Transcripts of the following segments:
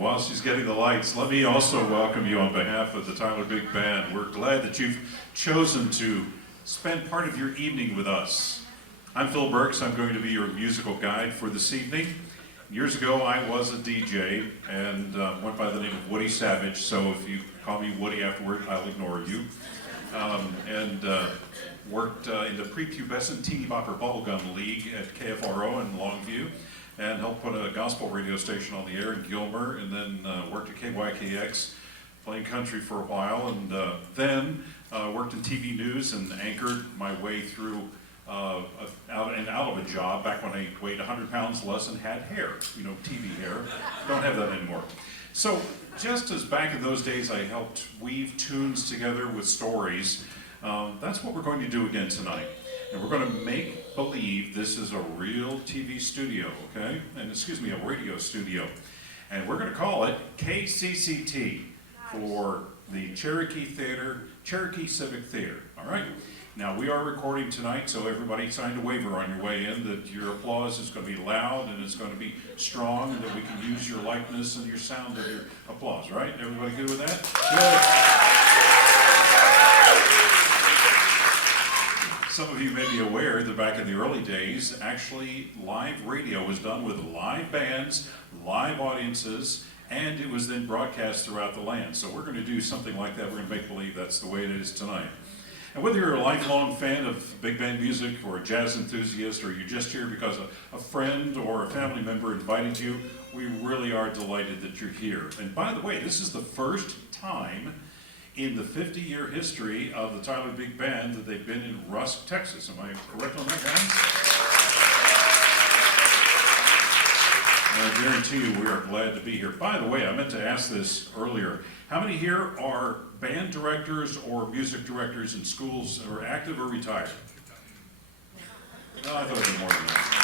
While she's getting the lights, let me also welcome you on behalf of the Tyler Big Band. We're glad that you've chosen to spend part of your evening with us. I'm Phil Burks. I'm going to be your musical guide for this evening. Years ago, I was a DJ and went by the name of Woody Savage, so if you call me Woody afterward, I'll ignore you. Worked in the prepubescent Teeny Bopper Bubblegum League at KFRO in Longview, and helped put a gospel radio station on the air in Gilmer, and then worked at KYKX, playing country for a while, and then worked in TV news and anchored my way through out of a job back when I weighed 100 pounds less and had hair, you know, TV hair. Don't have that anymore. So just as back in those days I helped weave tunes together with stories, that's what we're going to do again tonight. And we're going to make believe this is a real TV studio, okay? And excuse me, a radio studio. And we're going to call it KCCT for the Cherokee Civic Theater, all right? Now, we are recording tonight, so everybody signed a waiver on your way in that your applause is going to be loud and it's going to be strong and that we can use your likeness and your sound of your applause, right? Everybody good with that? Good. Some of you may be aware that back in the early days, actually live radio was done with live bands, live audiences, and it was then broadcast throughout the land. So we're going to do something like that. We're going to make believe that's the way it is tonight. And whether you're a lifelong fan of big band music or a jazz enthusiast, or you're just here because a friend or a family member invited you, we really are delighted that you're here. And by the way, this is the first time in the 50-year history of the Tyler Big Band that they've been in Rusk, Texas. Am I correct on that, guys? I guarantee you we are glad to be here. By the way, I meant to ask this earlier. How many here are band directors or music directors in schools that are active or retired? No, I thought it was more than that.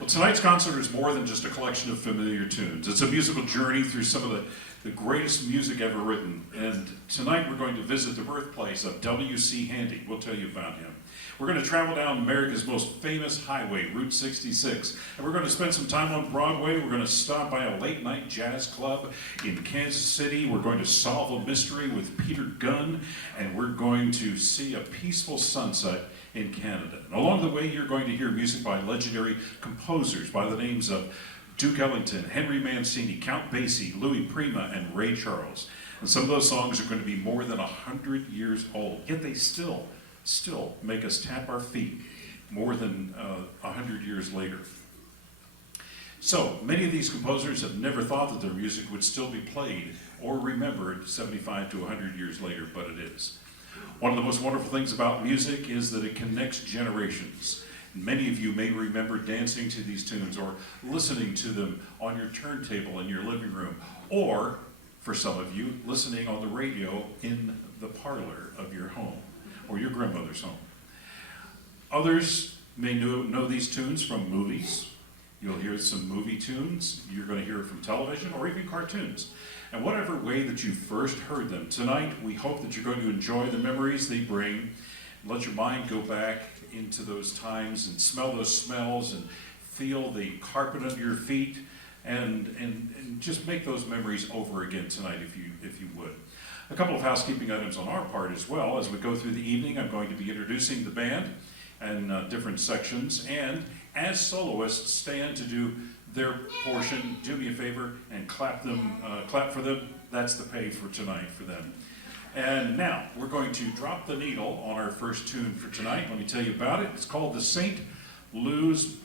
Well, tonight's concert is more than just a collection of familiar tunes. It's a musical journey through some of the greatest music ever written. And tonight we're going to visit the birthplace of W.C. Handy. We'll tell you about him. We're going to travel down America's most famous highway, Route 66, and we're going to spend some time on Broadway. We're going to stop by a late-night jazz club in Kansas City. We're going to solve a mystery with Peter Gunn, and we're going to see a peaceful sunset in Canada. And along the way, you're going to hear music by legendary composers by the names of Duke Ellington, Henry Mancini, Count Basie, Louis Prima, and Ray Charles. And some of those songs are going to be more than 100 years old, yet they still make us tap our feet more than 100 years later. So, many of these composers have never thought that their music would still be played or remembered 75 to 100 years later, but it is. One of the most wonderful things about music is that it connects generations. Many of you may remember dancing to these tunes or listening to them on your turntable in your living room, or, for some of you, listening on the radio in the parlor of your home or your grandmother's home. Others may know these tunes from movies. You'll hear some movie tunes. You're going to hear it from television or even cartoons. And whatever way that you first heard them, tonight we hope that you're going to enjoy the memories they bring. Let your mind go back into those times and smell those smells and feel the carpet under your feet and just make those memories over again tonight if you would. A couple of housekeeping items on our part as well. As we go through the evening, I'm going to be introducing the band and different sections, and as soloists stand to do their portion, do me a favor and clap for them. That's the pay for tonight for them. And now we're going to drop the needle on our first tune for tonight. Let me tell you about it. It's called the St. Louis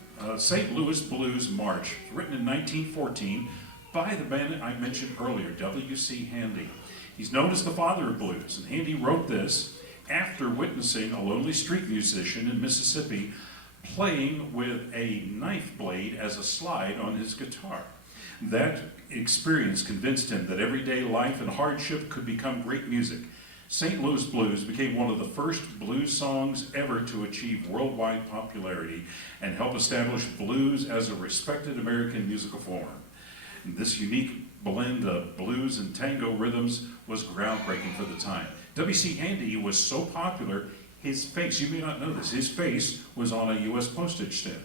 Blues March, written in 1914 by the band I mentioned earlier, W.C. Handy. He's known as the father of blues, and Handy wrote this after witnessing a lonely street musician in Mississippi playing with a knife blade as a slide on his guitar. That experience convinced him that everyday life and hardship could become great music. St. Louis Blues became one of the first blues songs ever to achieve worldwide popularity and help establish blues as a respected American musical form. And this unique blend of blues and tango rhythms was groundbreaking for the time. W.C. Handy was so popular, his face, you may not know this, his face was on a U.S. postage stamp.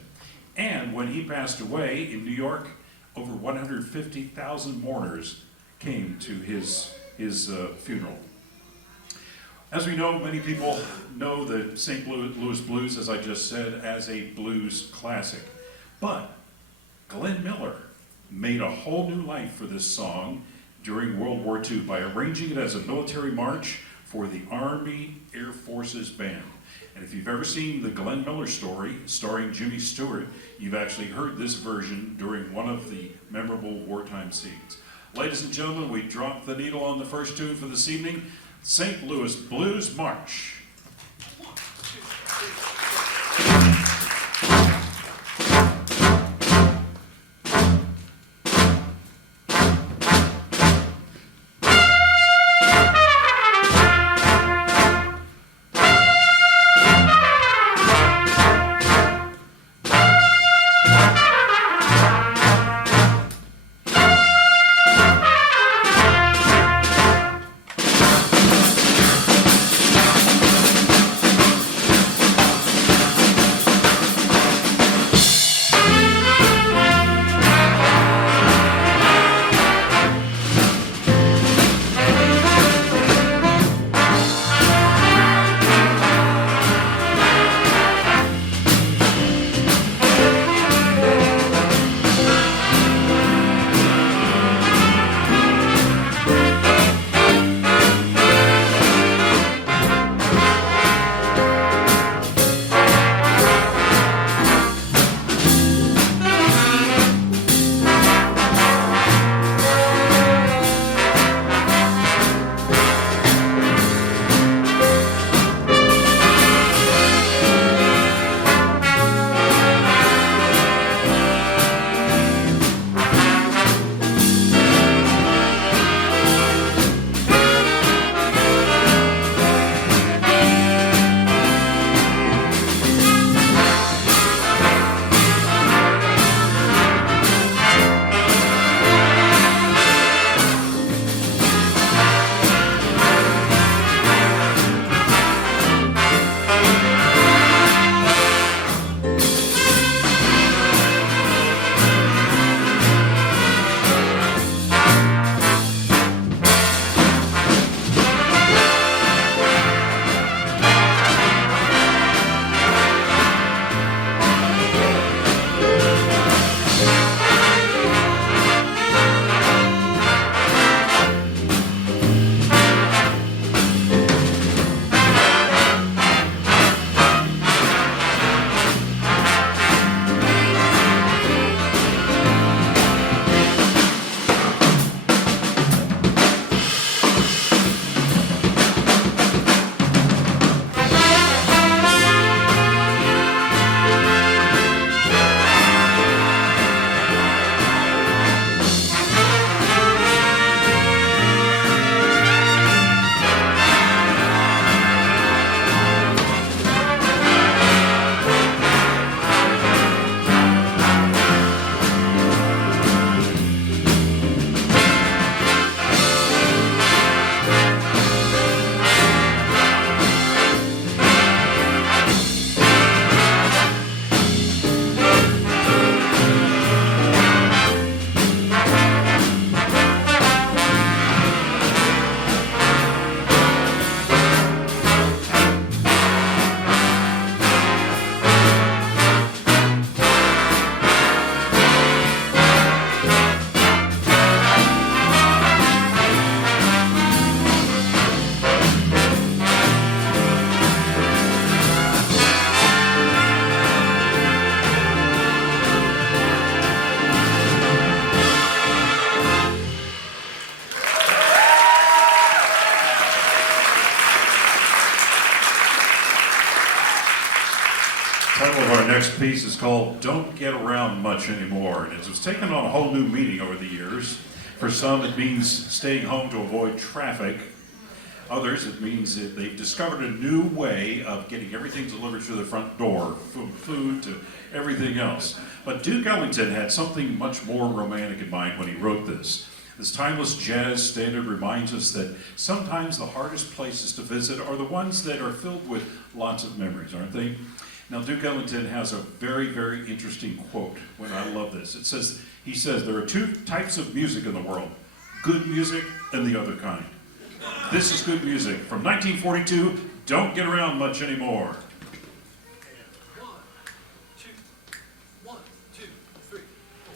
And when he passed away in New York, over 150,000 mourners came to his funeral. As we know, many people know the St. Louis Blues, as I just said, as a blues classic. But Glenn Miller made a whole new life for this song during World War II by arranging it as a military march for the Army Air Forces Band. And if you've ever seen the Glenn Miller story, starring Jimmy Stewart, you've actually heard this version during one of the memorable wartime scenes. Ladies and gentlemen, we dropped the needle on the first tune for this evening, St. Louis Blues March. title of our next piece is called Don't Get Around Much Anymore, and it was taken on a whole new meaning over the years. For some, it means staying home to avoid traffic. Others, it means that they've discovered a new way of getting everything delivered to the front door, from food to everything else. But Duke Ellington had something much more romantic in mind when he wrote this. This timeless jazz standard reminds us that sometimes the hardest places to visit are the ones that are filled with lots of memories, aren't they? Now, Duke Ellington has a very, very interesting quote, and I love this. He says, there are two types of music in the world, good music and the other kind. This is good music from 1942, Don't Get Around Much Anymore. One, two, three, four.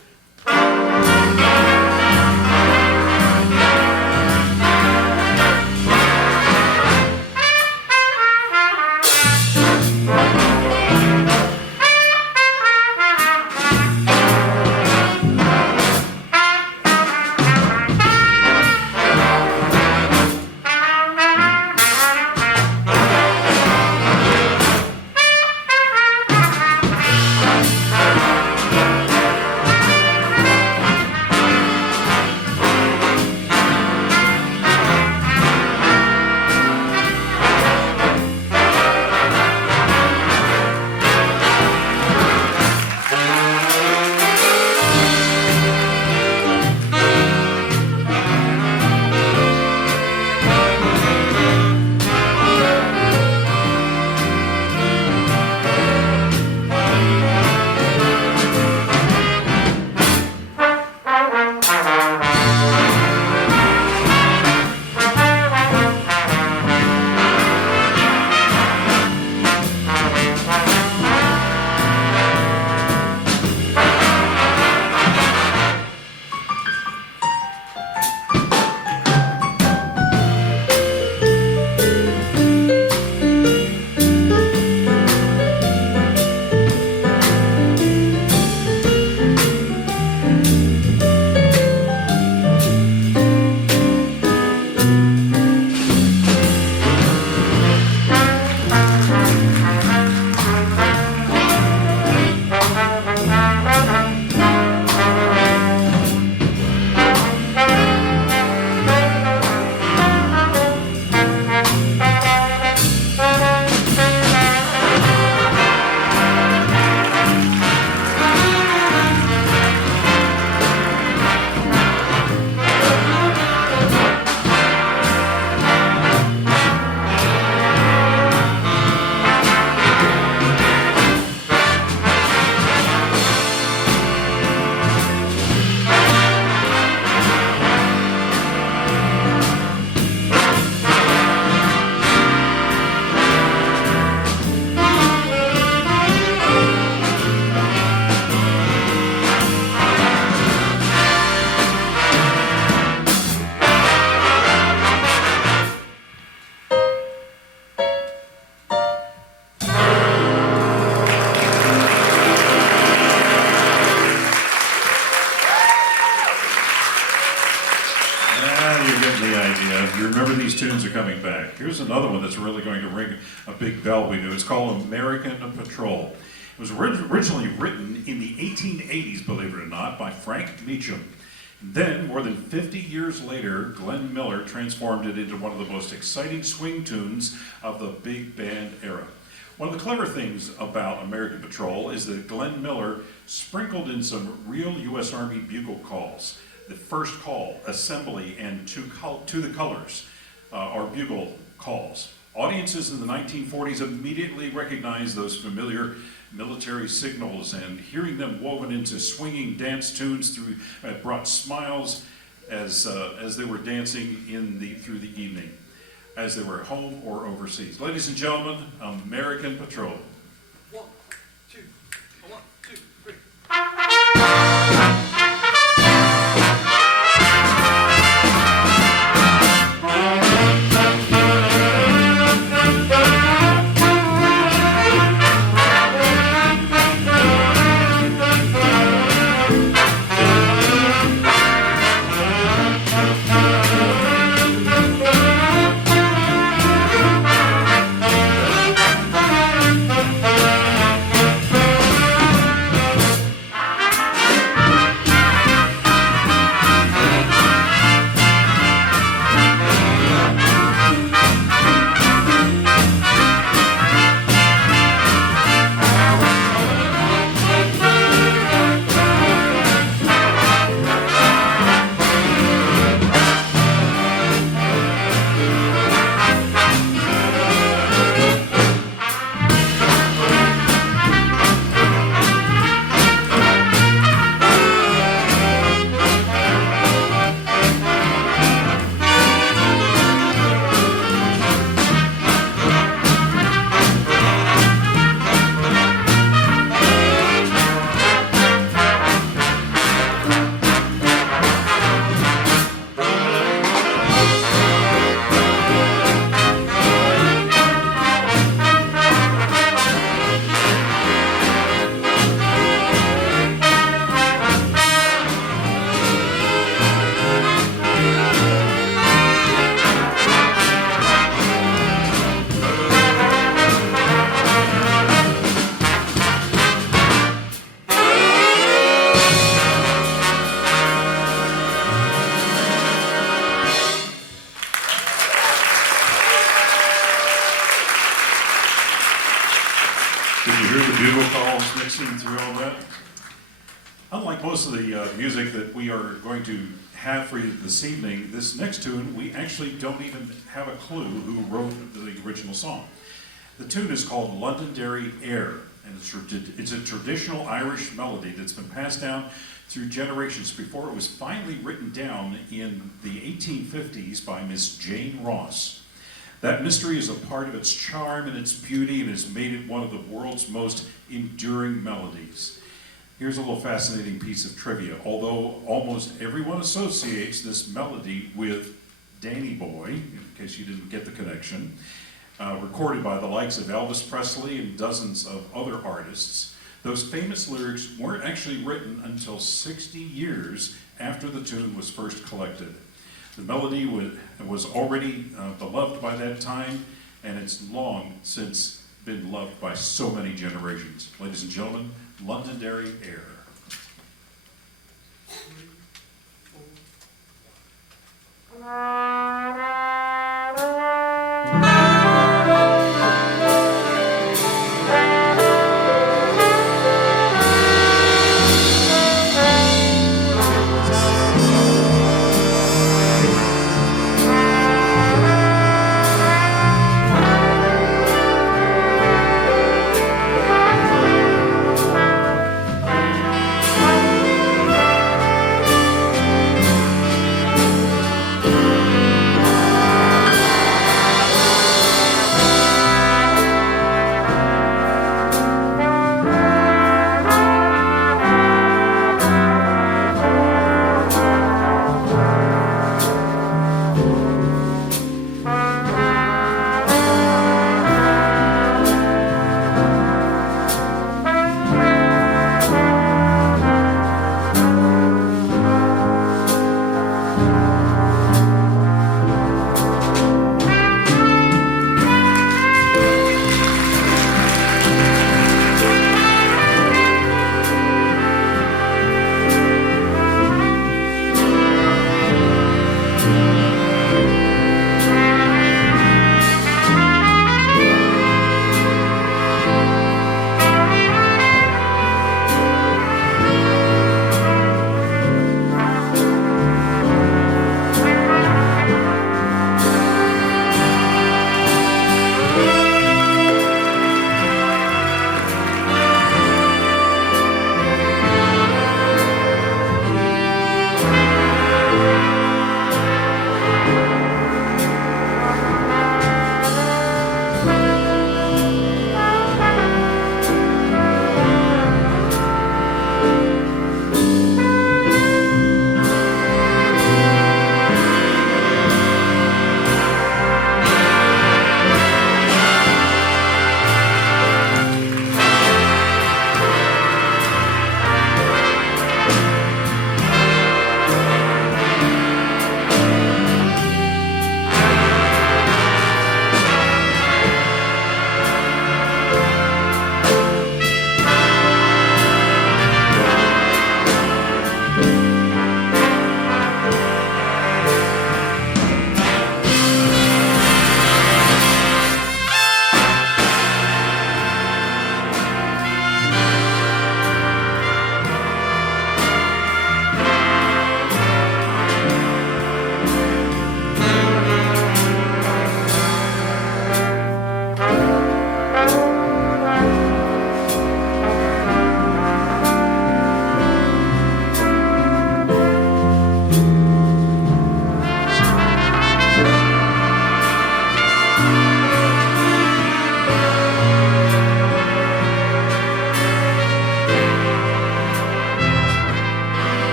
You remember these tunes are coming back. Here's another one that's really going to ring a big bell we do. It's called American Patrol. It was originally written in the 1880s, believe it or not, by Frank Meacham. Then, more than 50 years later, Glenn Miller transformed it into one of the most exciting swing tunes of the big band era. One of the clever things about American Patrol is that Glenn Miller sprinkled in some real U.S. Army bugle calls. The first call, assembly, and to the colors are bugle calls. Audiences in the 1940s immediately recognized those familiar military signals, and hearing them woven into swinging dance tunes brought smiles as they were dancing through the evening, as they were at home or overseas. Ladies and gentlemen, American Patrol. One, two, three. Did you hear the bugle calls mixing through all that? Unlike most of the music that we are going to have for you this evening, this next tune, we actually don't even have a clue who wrote the original song. The tune is called Londonderry Air, and it's a traditional Irish melody that's been passed down through generations before it was finally written down in the 1850s by Miss Jane Ross. That mystery is a part of its charm and its beauty and has made it one of the world's most enduring melodies. Here's a little fascinating piece of trivia. Although almost everyone associates this melody with Danny Boy, in case you didn't get the connection, recorded by the likes of Elvis Presley and dozens of other artists, those famous lyrics weren't actually written until 60 years after the tune was first collected. The melody was already beloved by that time, and it's long since been loved by so many generations. Ladies and gentlemen, Londonderry Air. 3, 4, 1.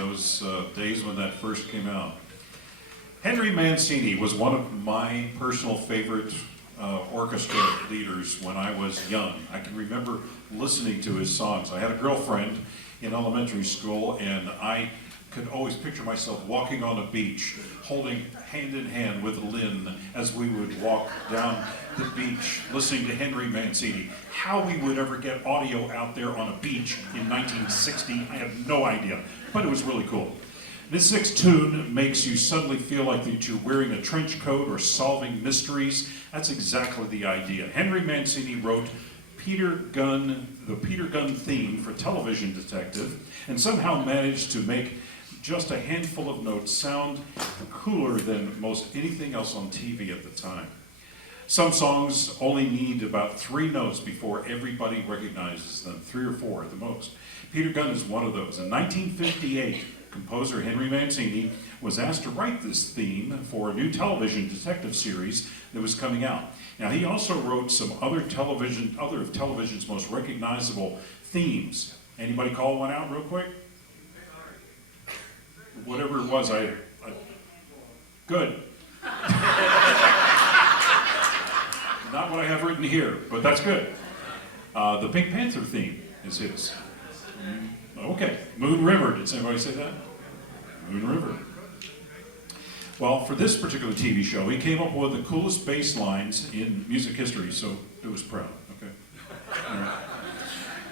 those days when that first came out. Henry Mancini was one of my personal favorite orchestra leaders when I was young. I can remember listening to his songs. I had a girlfriend in elementary school, and I could always picture myself walking on a beach, holding hand in hand with Lynn as we would walk down the beach, listening to Henry Mancini. How we would ever get audio out there on a beach in 1960, I have no idea, but it was really cool. This sixth tune makes you suddenly feel like that you're wearing a trench coat or solving mysteries. That's exactly the idea. Henry Mancini wrote the Peter Gunn theme for Television Detective, and somehow managed to make just a handful of notes sound cooler than most anything else on TV at the time. Some songs only need about 3 notes before everybody recognizes them, 3 or 4 at the most. Peter Gunn is one of those. In 1958, composer Henry Mancini was asked to write this theme for a new television detective series that was coming out. Now, he also wrote some other of television's most recognizable themes. Anybody call one out real quick? Whatever it was, good. Not what I have written here, but that's good. The Pink Panther theme is his. Okay, Moon River. Did anybody say that? Moon River. Well, for this particular TV show, he came up with the coolest bass lines in music history, so it was proud. Okay. All right.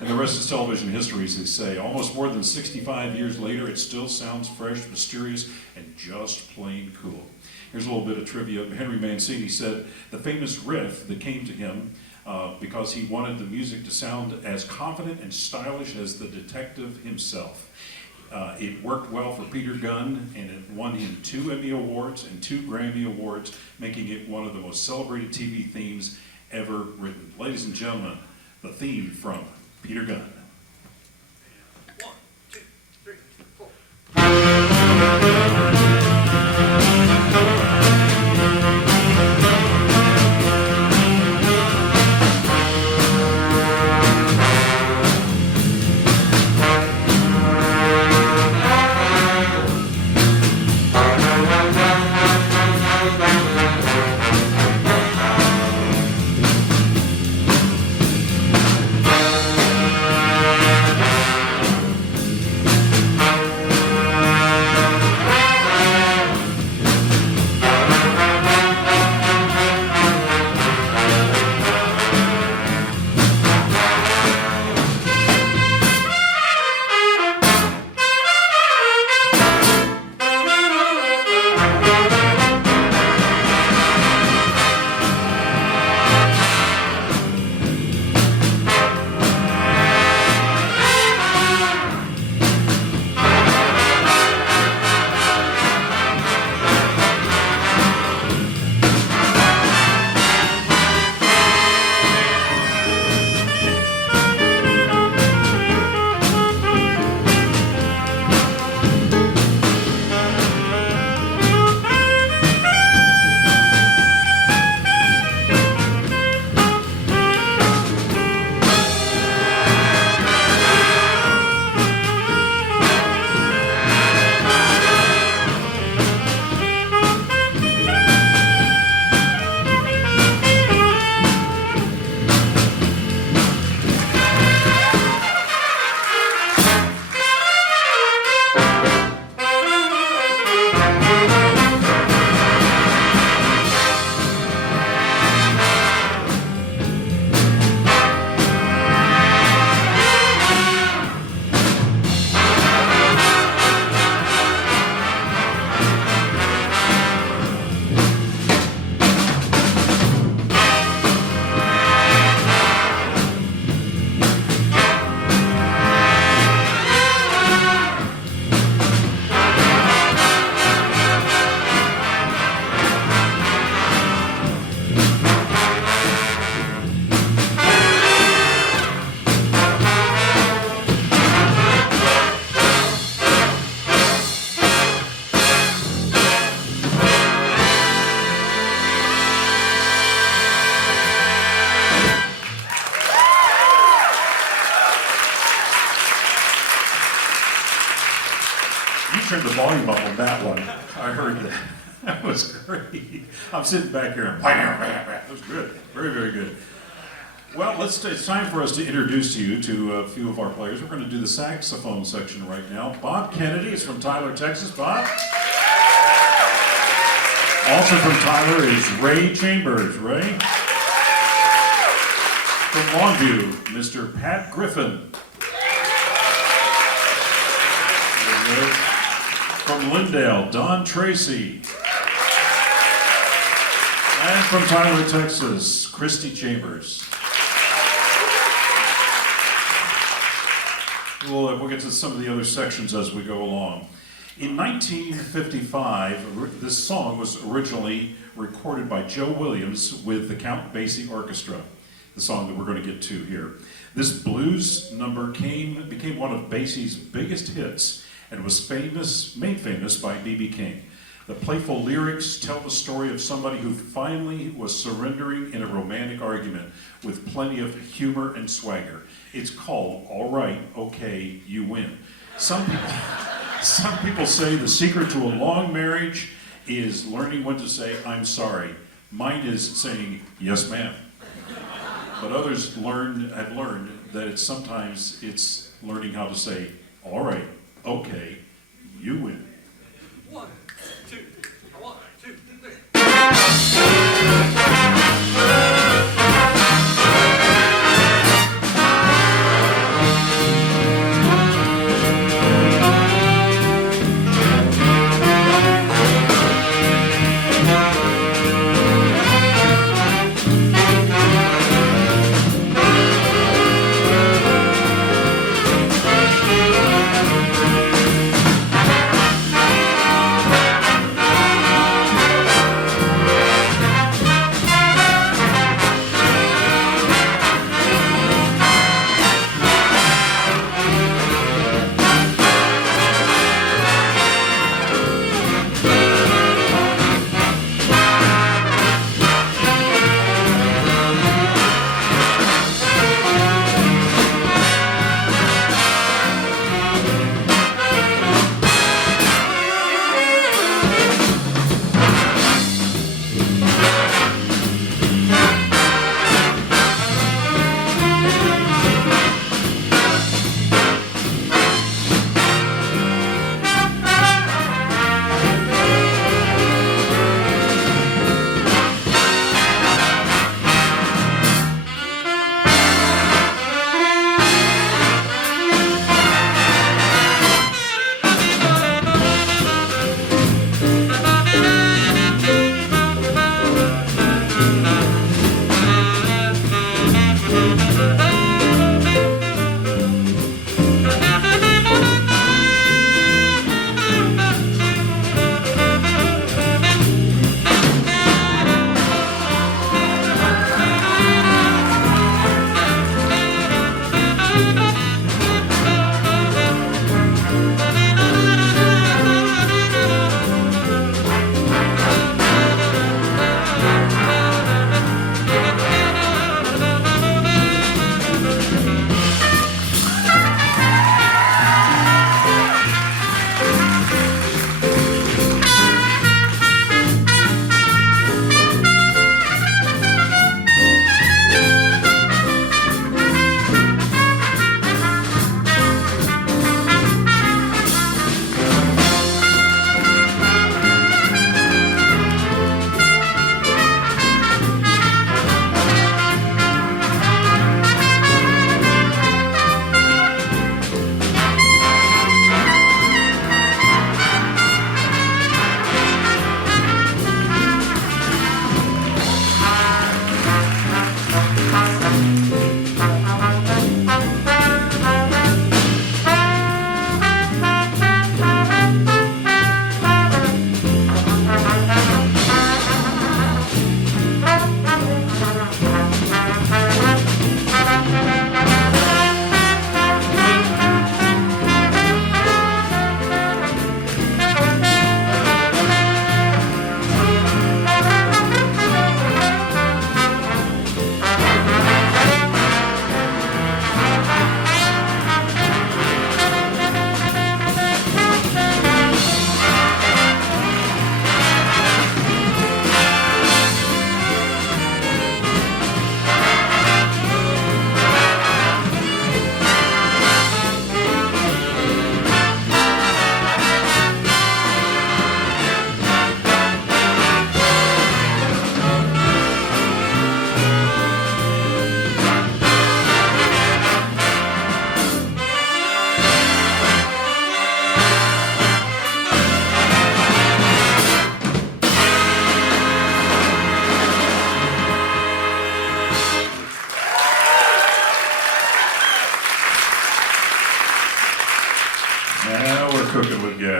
And the rest is television history, as they say. Almost more than 65 years later, it still sounds fresh, mysterious, and just plain cool. Here's a little bit of trivia. Henry Mancini said the famous riff that came to him because he wanted the music to sound as confident and stylish as the detective himself. It worked well for Peter Gunn, and it won him 2 Emmy Awards and 2 Grammy Awards, making it one of the most celebrated TV themes ever written. Ladies and gentlemen, the theme from Peter Gunn. 1, 2, 3, 4. You turned the volume up on that one. I heard that. That was great. I'm sitting back here and that was good. Very, very good. Well, it's time for us to introduce you to a few of our players. We're going to do the saxophone section right now. Bob Kennedy is from Tyler, Texas. Bob? Also from Tyler is Ray Chambers. Ray? From Longview, Mr. Pat Griffin. Very good. From Lindale, Don Tracy. And from Tyler, Texas, Christy Chambers. We'll get to some of the other sections as we go along. In 1955, this song was originally recorded by Joe Williams with the Count Basie Orchestra, the song that we're going to get to here. This blues number became one of Basie's biggest hits and was made famous by B.B. King. The playful lyrics tell the story of somebody who finally was surrendering in a romantic argument with plenty of humor and swagger. It's called All Right, Okay, You Win. Some people say the secret to a long marriage is learning when to say, I'm sorry. Mine is saying, yes, ma'am. But others have learned that sometimes it's learning how to say, all right, okay, you win. 1, 2, 1, 2, 3.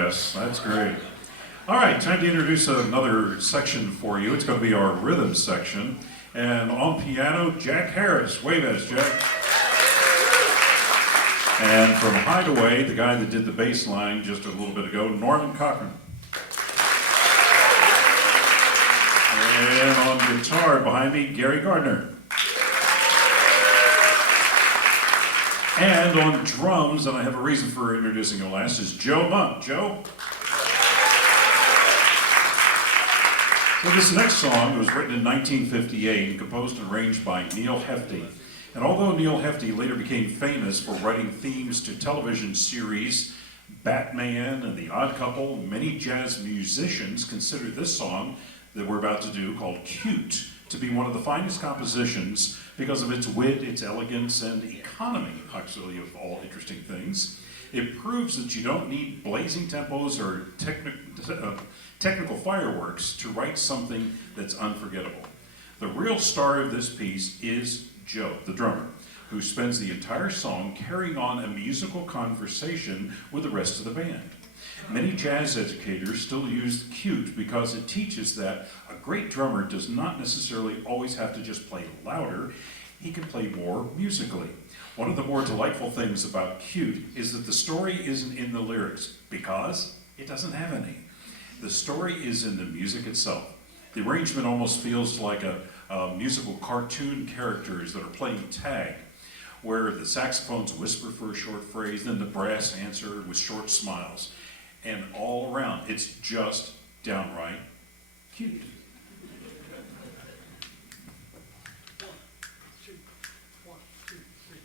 Yes, that's great. All right, time to introduce another section for you. It's going to be our rhythm section. And on piano, Jack Harris. Wave at us, Jack. And from Hideaway, the guy that did the bass line just a little bit ago, Norman Cochran. And on guitar behind me, Gary Gardner. And on drums, and I have a reason for introducing him last, is Joe Monk. Joe? So this next song was written in 1958 and composed and arranged by Neil Hefti. And although Neil Hefti later became famous for writing themes to television series Batman and The Odd Couple, many jazz musicians consider this song that we're about to do, called Cute, to be one of the finest compositions because of its wit, its elegance, and economy, actually, of all interesting things. It proves that you don't need blazing tempos or technical fireworks to write something that's unforgettable. The real star of this piece is Joe, the drummer, who spends the entire song carrying on a musical conversation with the rest of the band. Many jazz educators still use Cute because it teaches that a great drummer does not necessarily always have to just play louder, he can play more musically. One of the more delightful things about Cute is that the story isn't in the lyrics, because it doesn't have any. The story is in the music itself. The arrangement almost feels like a musical cartoon characters that are playing tag, where the saxophones whisper for a short phrase, then the brass answer with short smiles. And all around, it's just downright cute. One, two, three.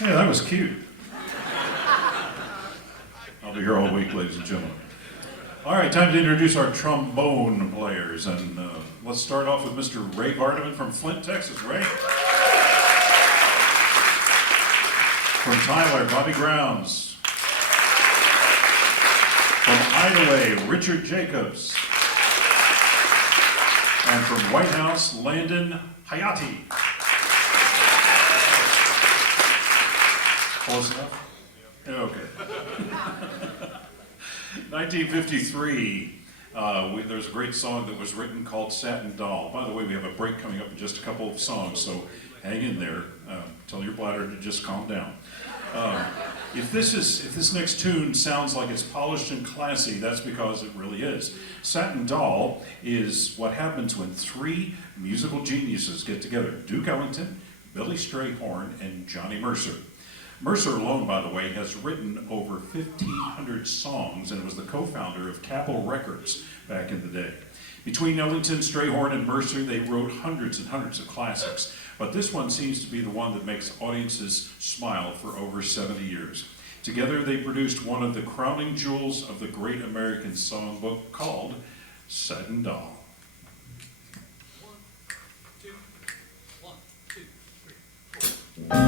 Hey, that was cute. I'll be here all week, ladies and gentlemen. All right, time to introduce our trombone players. And let's start off with Mr. Ray Vardaman from Flint, Texas. Ray? From Tyler, Bobby Grounds. From Idaway, Richard Jacobs. And from White House, Landon Hayati. Close enough? Okay. 1953, there's a great song that was written called Satin Doll. By the way, we have a break coming up in just a couple of songs, so hang in there. Tell your bladder to just calm down. If this next tune sounds like it's polished and classy, that's because it really is. Satin Doll is what happens when three musical geniuses get together: Duke Ellington, Billy Strayhorn, and Johnny Mercer. Mercer alone, by the way, has written over 1,500 songs and was the co-founder of Capitol Records back in the day. Between Ellington, Strayhorn, and Mercer, they wrote hundreds and hundreds of classics, but this one seems to be the one that makes audiences smile for over 70 years. Together, they produced one of the crowning jewels of the great American songbook called Satin Doll. 1, 2, 1, 2, 3, 4.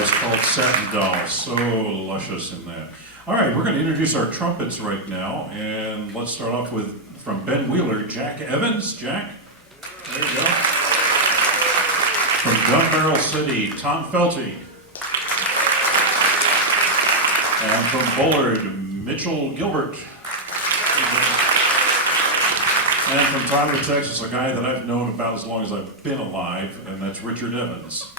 was called Satin Doll. So luscious in that. All right, we're going to introduce our trumpets right now, and let's start off with, from Ben Wheeler, Jack Evans. Jack, there you go. From Gun Barrel City, Tom Felty. And from Bullard, Mitchell Gilbert. And from Tyler, Texas, a guy that I've known about as long as I've been alive, and that's Richard Evans.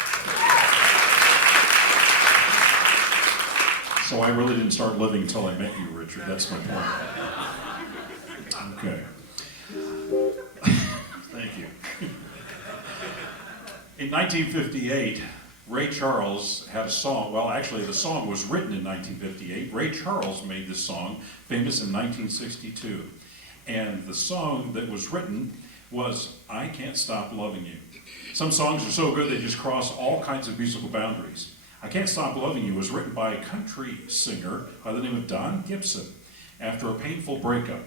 So I really didn't start living until I met you, Richard. That's my point. Okay. Thank you. In 1958, Ray Charles had a song. Well, actually, the song was written in 1958. Ray Charles made this song famous in 1962. And the song that was written was I Can't Stop Loving You. Some songs are so good they just cross all kinds of musical boundaries. I Can't Stop Loving You was written by a country singer by the name of Don Gibson after a painful breakup.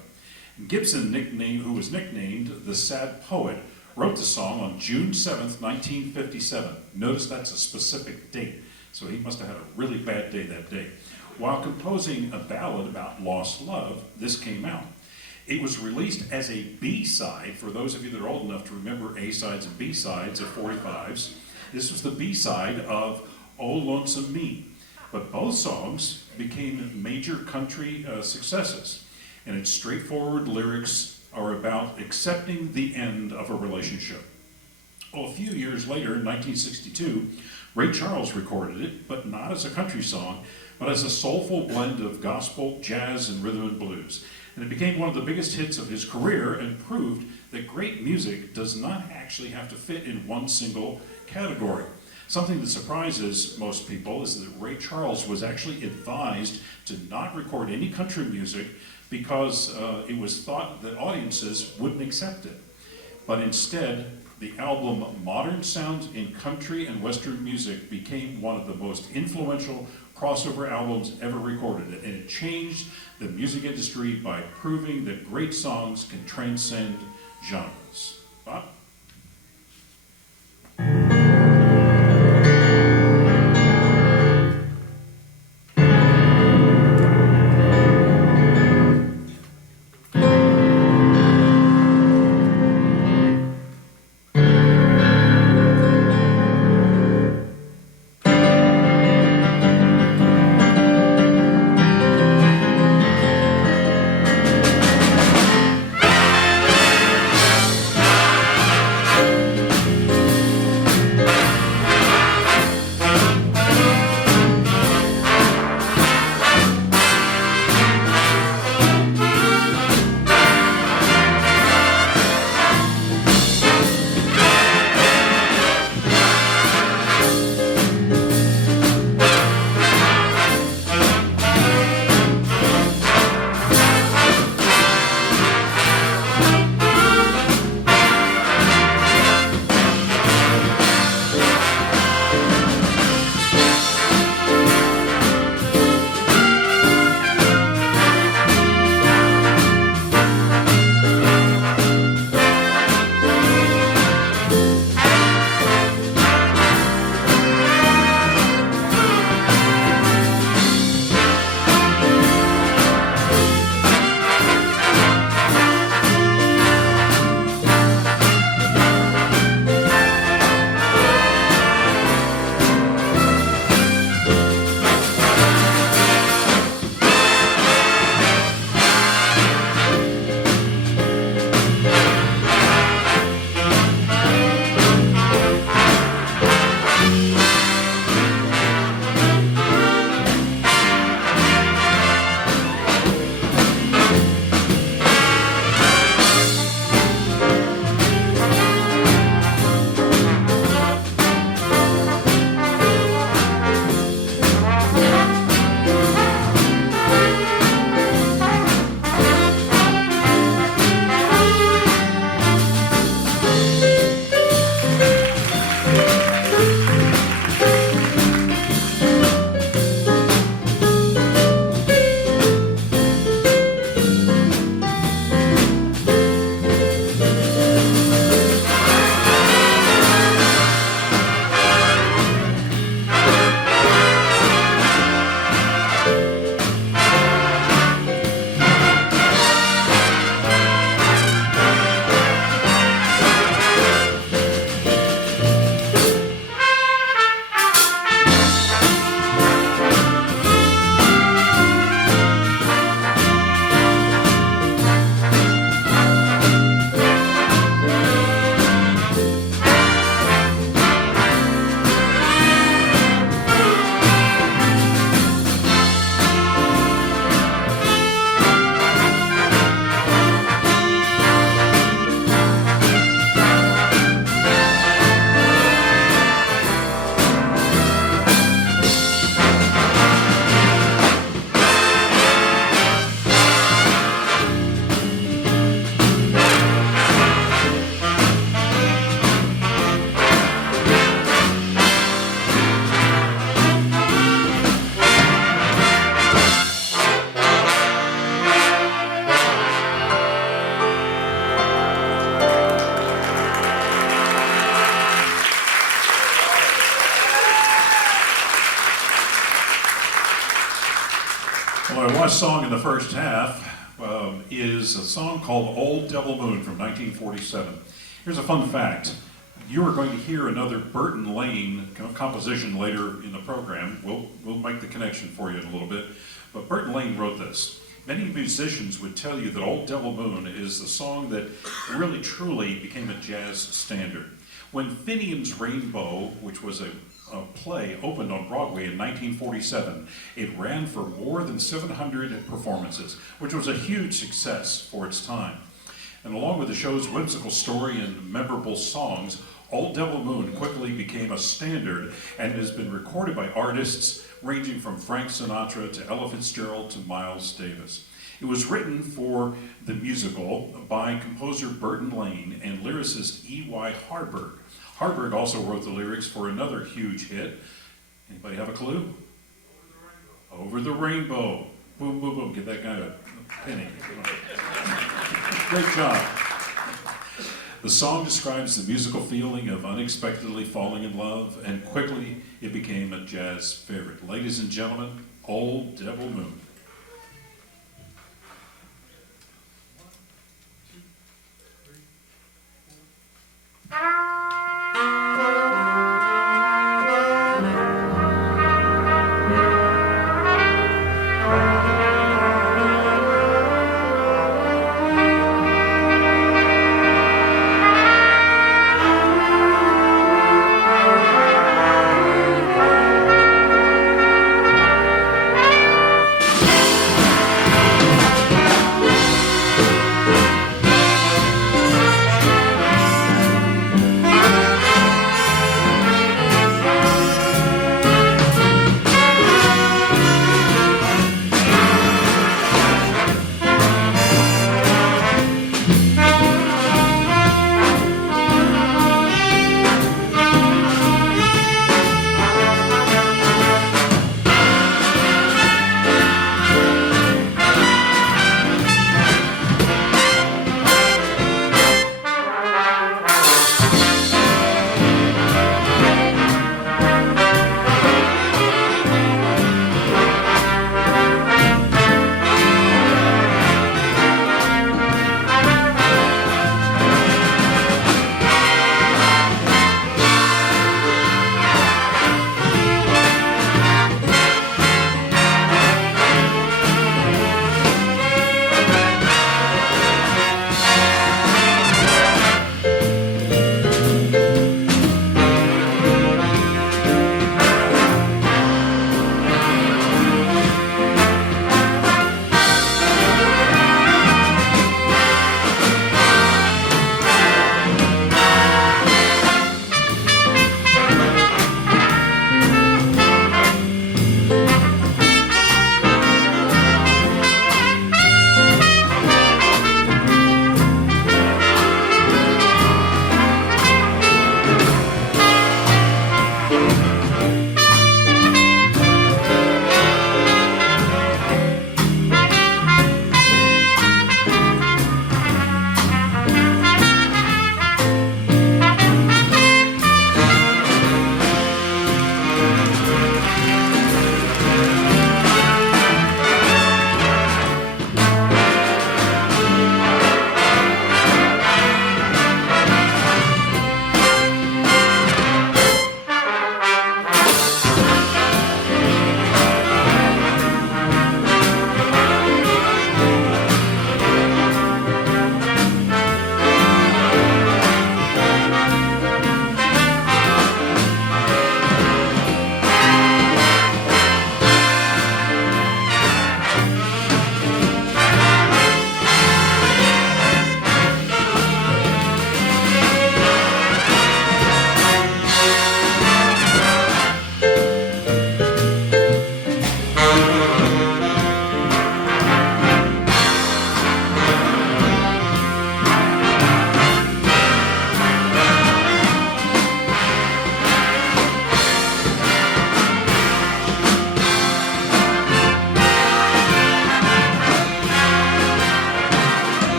Gibson, who was nicknamed the Sad Poet, wrote the song on June 7th, 1957. Notice that's a specific date, so he must have had a really bad day that day. While composing a ballad about lost love, this came out. It was released as a B-side, for those of you that are old enough to remember A-sides and B-sides of 45s. This was the B-side of Oh Lonesome Me. But both songs became major country successes, and its straightforward lyrics are about accepting the end of a relationship. Well, a few years later, in 1962, Ray Charles recorded it, but not as a country song, but as a soulful blend of gospel, jazz, and rhythm and blues. And it became one of the biggest hits of his career and proved that great music does not actually have to fit in one single category. Something that surprises most people is that Ray Charles was actually advised to not record any country music because it was thought that audiences wouldn't accept it. But instead, the album Modern Sounds in Country and Western Music became one of the most influential crossover albums ever recorded, and it changed the music industry by proving that great songs can transcend genres. Bob? last song in the first half is a song called Old Devil Moon from 1947. Here's a fun fact. You are going to hear another Burton Lane composition later in the program. We'll make the connection for you in a little bit. But Burton Lane wrote this. Many musicians would tell you that Old Devil Moon is the song that really truly became a jazz standard. When Finian's Rainbow, which was a play, opened on Broadway in 1947, it ran for more than 700 performances, which was a huge success for its time. And along with the show's whimsical story and memorable songs, Old Devil Moon quickly became a standard and has been recorded by artists ranging from Frank Sinatra to Ella Fitzgerald to Miles Davis. It was written for the musical by composer Burton Lane and lyricist E.Y. Harburg. Harburg also wrote the lyrics for another huge hit. Anybody have a clue? Over the Rainbow. Boom, boom, boom. Get that guy a penny. Great job. The song describes the musical feeling of unexpectedly falling in love, and quickly it became a jazz favorite. Ladies and gentlemen, Old Devil Moon.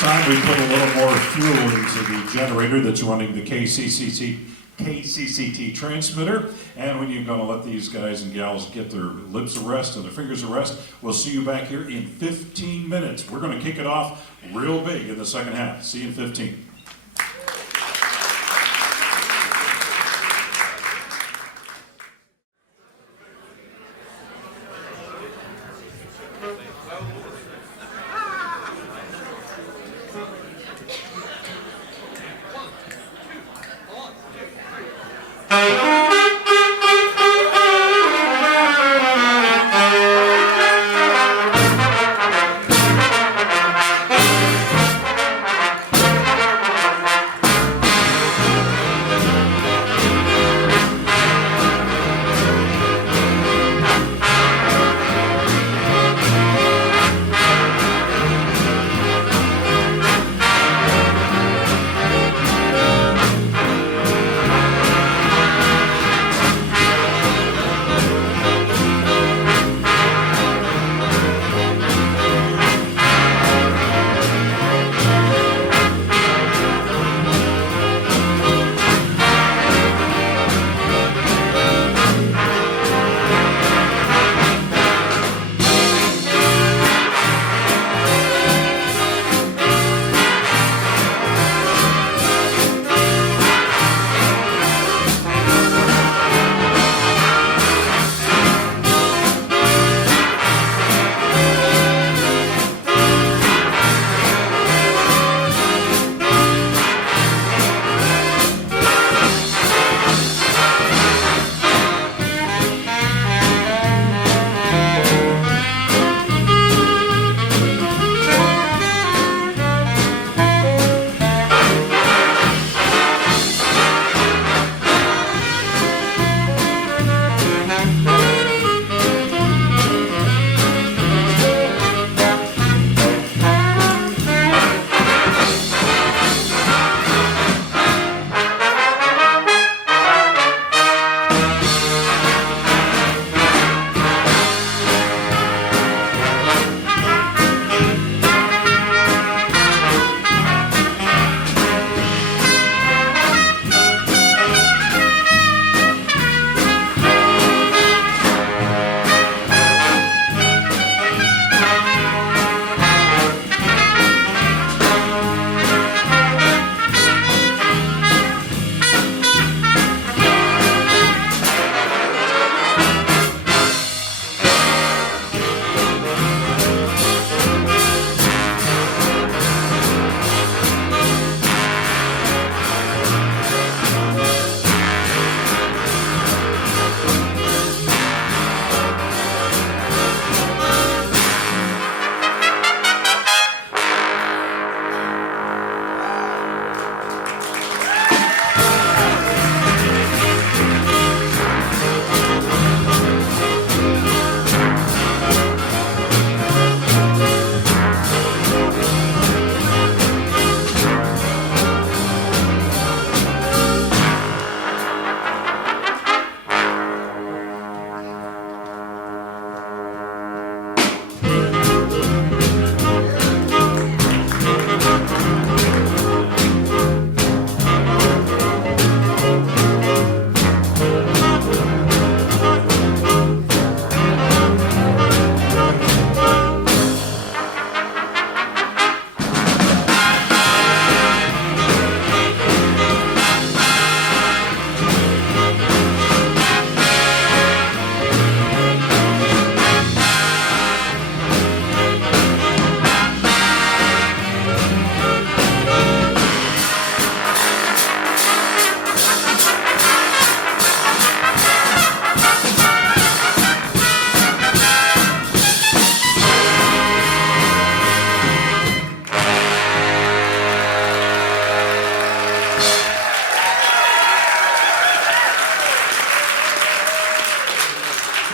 time we put a little more fuel into the generator that's running the KCCT transmitter. And when you're going to let these guys and gals get their lips a rest and their fingers a rest, we'll see you back here in 15 minutes. We're going to kick it off real big in the second half. See you in 15.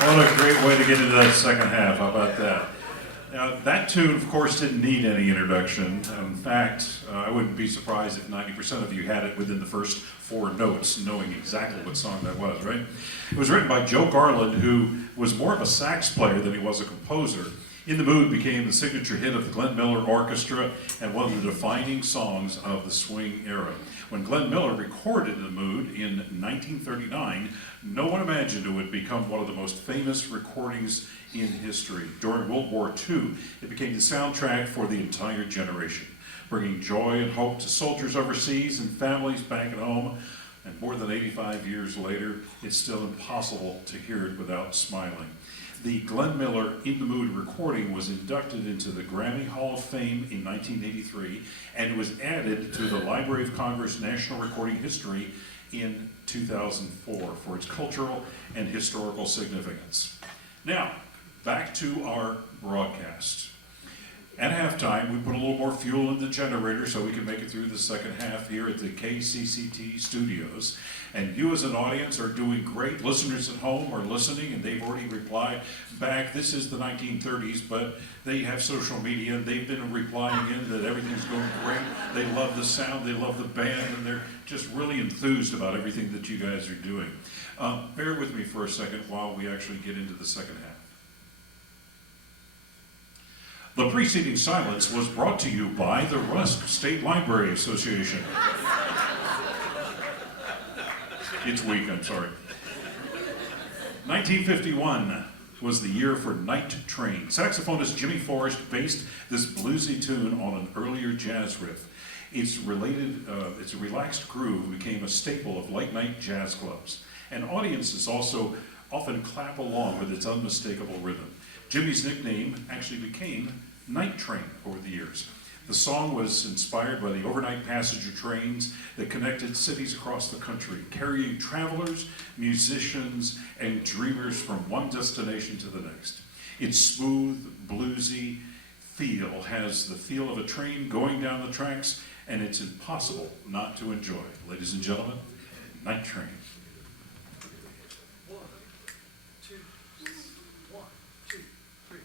What a great way to get into that second half. How about that? Now, that tune, of course, didn't need any introduction. In fact, I wouldn't be surprised if 90% of you had it within the first 4 notes, knowing exactly what song that was, right? It was written by Joe Garland, who was more of a sax player than he was a composer. In the Mood became the signature hit of the Glenn Miller Orchestra and one of the defining songs of the swing era. When Glenn Miller recorded The Mood in 1939, no one imagined it would become one of the most famous recordings in history. During World War II, it became the soundtrack for the entire generation, bringing joy and hope to soldiers overseas and families back at home. And more than 85 years later, it's still impossible to hear it without smiling. The Glenn Miller In the Mood recording was inducted into the Grammy Hall of Fame in 1983 and was added to the Library of Congress National Recording History in 2004 for its cultural and historical significance. Now, back to our broadcast. At halftime, we put a little more fuel in the generator so we can make it through the second half here at the KCCT studios. And you as an audience are doing great. Listeners at home are listening, and they've already replied back. This is the 1930s, but they have social media, and they've been replying in that everything's going great. They love the sound, they love the band, and they're just really enthused about everything that you guys are doing. Bear with me for a second while we actually get into the second half. The preceding silence was brought to you by the Rusk State Library Association. It's weak, I'm sorry. 1951 was the year for Night Train. Saxophonist Jimmy Forrest based this bluesy tune on an earlier jazz riff. It's a relaxed groove became a staple of late night jazz clubs. And audiences also often clap along with its unmistakable rhythm. Jimmy's nickname actually became Night Train over the years. The song was inspired by the overnight passenger trains that connected cities across the country, carrying travelers, musicians, and dreamers from one destination to the next. Its smooth, bluesy feel has the feel of a train going down the tracks, and it's impossible not to enjoy. Ladies and gentlemen, Night Train. 1, 2, 1, 2, 3.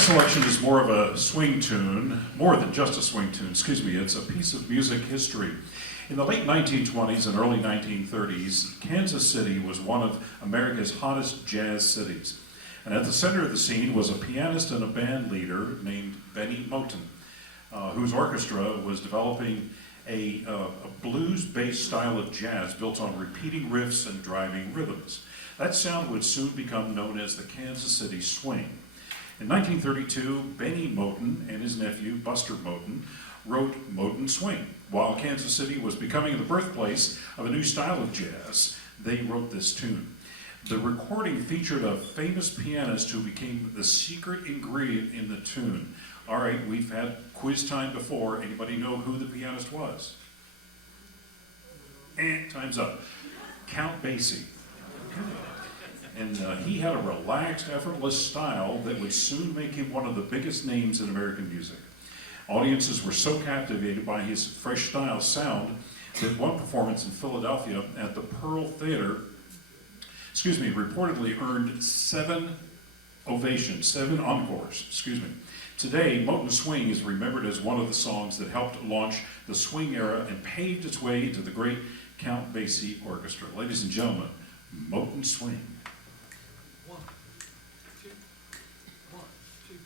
next selection is more of a swing tune, more than just a swing tune, excuse me. It's a piece of music history. In the late 1920s and early 1930s, Kansas City was one of America's hottest jazz cities. And at the center of the scene was a pianist and a band leader named Benny Moten, whose orchestra was developing a blues-based style of jazz built on repeating riffs and driving rhythms. That sound would soon become known as the Kansas City Swing. In 1932, Benny Moten and his nephew, Buster Moten, wrote Moten Swing. While Kansas City was becoming the birthplace of a new style of jazz, they wrote this tune. The recording featured a famous pianist who became the secret ingredient in the tune. All right, we've had quiz time before. Anybody know who the pianist was? Time's up. Count Basie. And he had a relaxed, effortless style that would soon make him one of the biggest names in American music. Audiences were so captivated by his fresh style sound that one performance in Philadelphia at the Pearl Theater, reportedly earned 7 ovations, 7 encores, Today, Moten Swing is remembered as one of the songs that helped launch the swing era and paved its way into the great Count Basie Orchestra. Ladies and gentlemen, Moten Swing. 1, 2, 1, 2.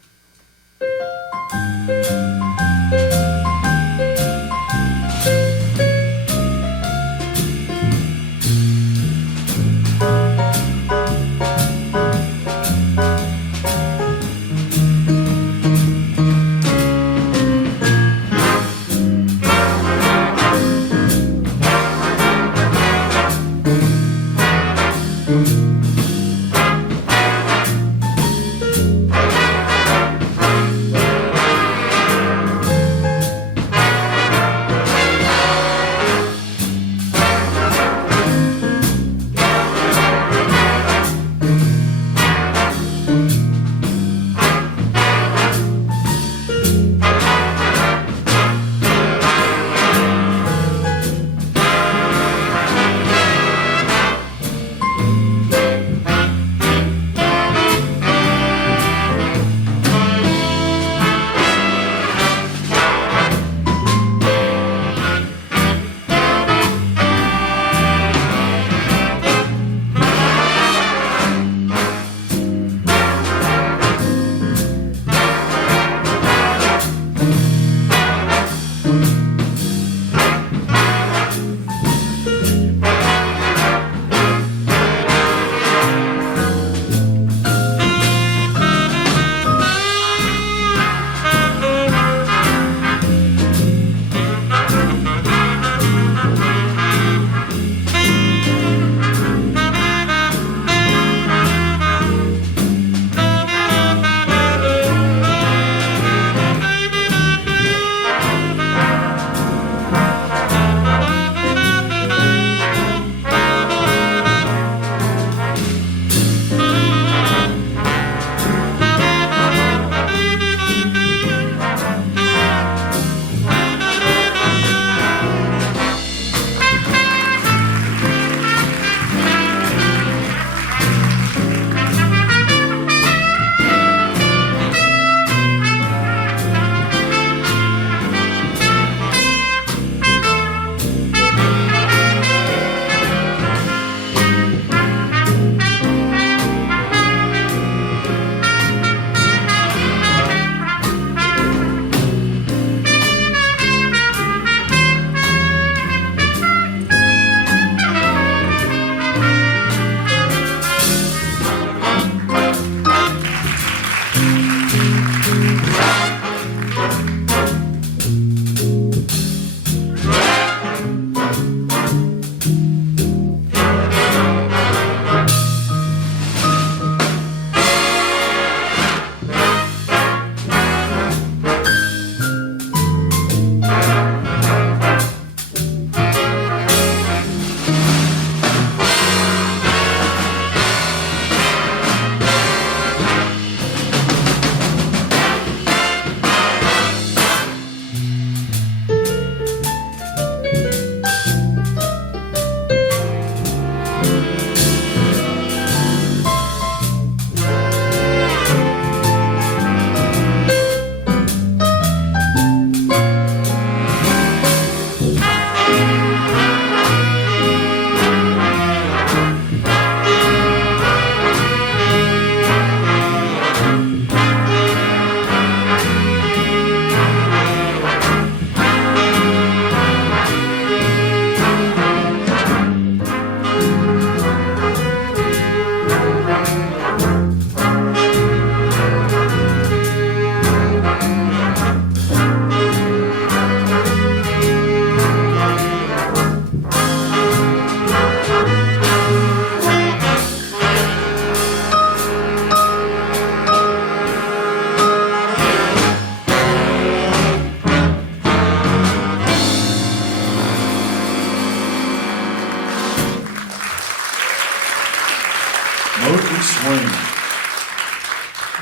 swing.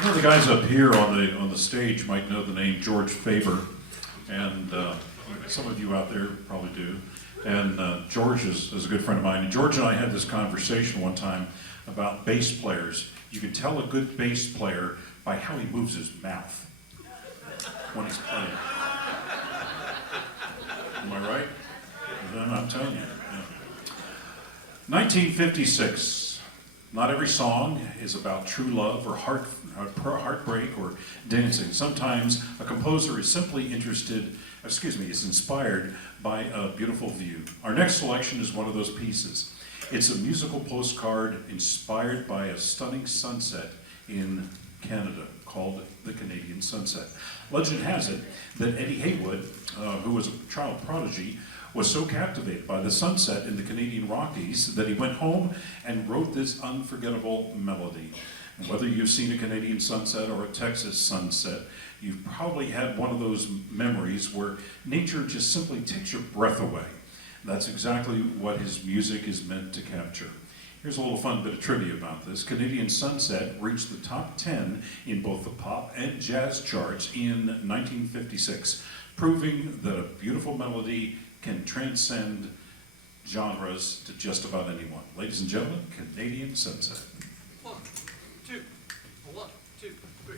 You know, the guys up here on the stage might know the name George Faber, and some of you out there probably do. And George is a good friend of mine. And George and I had this conversation one time about bass players. You can tell a good bass player by how he moves his mouth when he's playing. Am I right? I'm telling you. Yeah. 1956. Not every song is about true love or heartbreak or dancing. Sometimes a composer is simply is inspired by a beautiful view. Our next selection is one of those pieces. It's a musical postcard inspired by a stunning sunset in Canada called the Canadian Sunset. Legend has it that Eddie Heywood, who was a child prodigy, was so captivated by the sunset in the Canadian Rockies that he went home and wrote this unforgettable melody. And whether you've seen a Canadian sunset or a Texas sunset, you've probably had one of those memories where nature just simply takes your breath away. That's exactly what his music is meant to capture. Here's a little fun bit of trivia about this. Canadian Sunset reached the top 10 in both the pop and jazz charts in 1956, proving that a beautiful melody can transcend genres to just about anyone. Ladies and gentlemen, Canadian Sunset. 1, 2, 1, 2, 3.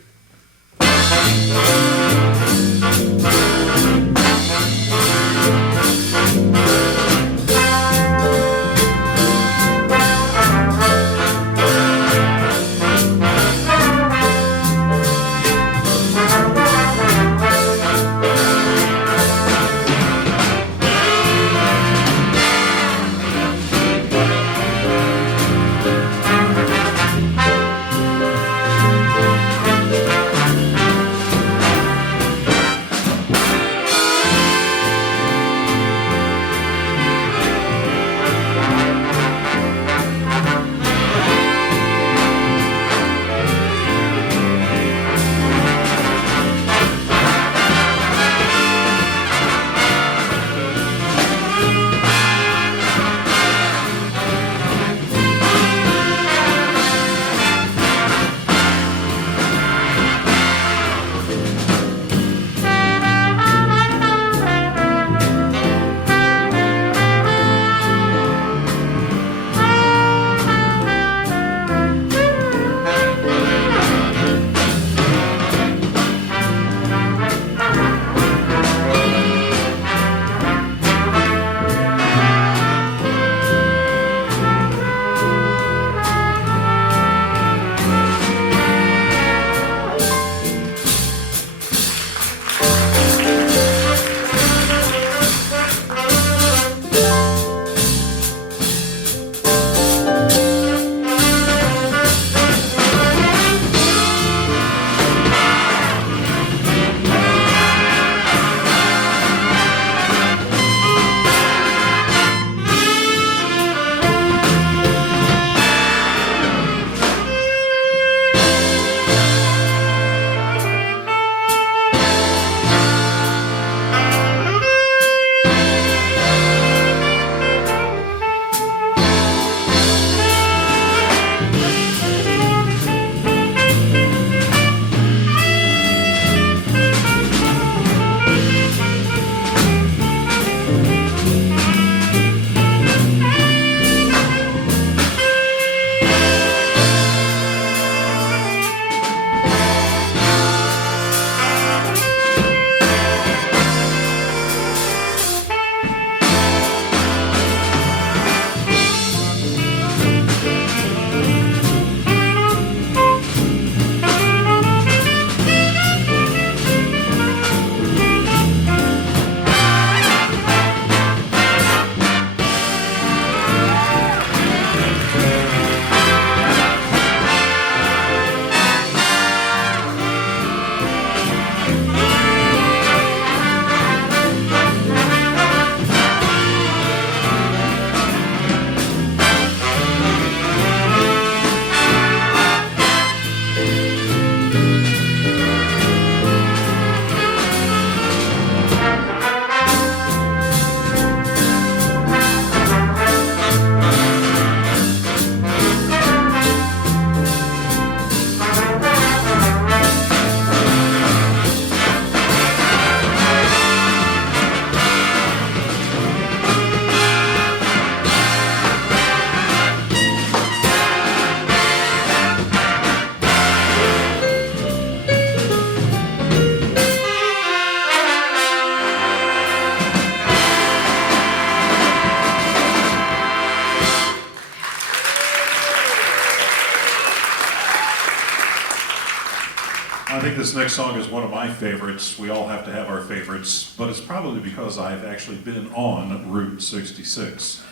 think this next song is one of my favorites. We all have to have our favorites, but it's probably because I've actually been on Route 66.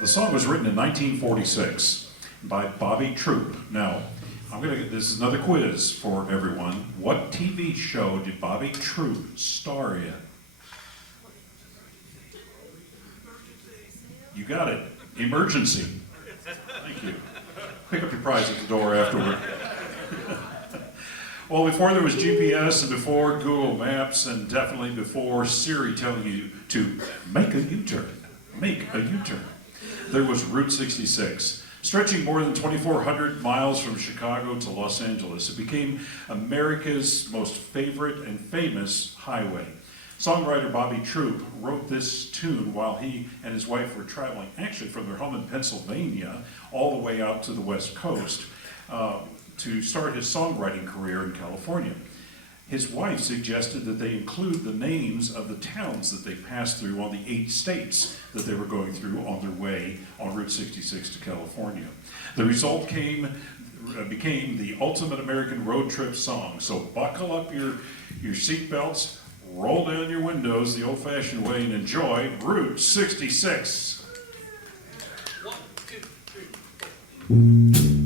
The song was written in 1946 by Bobby Troup. Now, this is another quiz for everyone. What TV show did Bobby Troup star in? You got it. Emergency. Thank you. Pick up your prize at the door afterward. Well, before there was GPS and before Google Maps and definitely before Siri telling you to make a U-turn, there was Route 66. Stretching more than 2,400 miles from Chicago to Los Angeles, it became America's most favorite and famous highway. Songwriter Bobby Troup wrote this tune while he and his wife were traveling, actually from their home in Pennsylvania, all the way out to the West Coast to start his songwriting career in California. His wife suggested that they include the names of the towns that they passed through on the 8 states that they were going through on their way on Route 66 to California. The result became the ultimate American road trip song. So buckle up your seat belts, roll down your windows the old-fashioned way, and enjoy Route 66. 1, 2, 3, 4.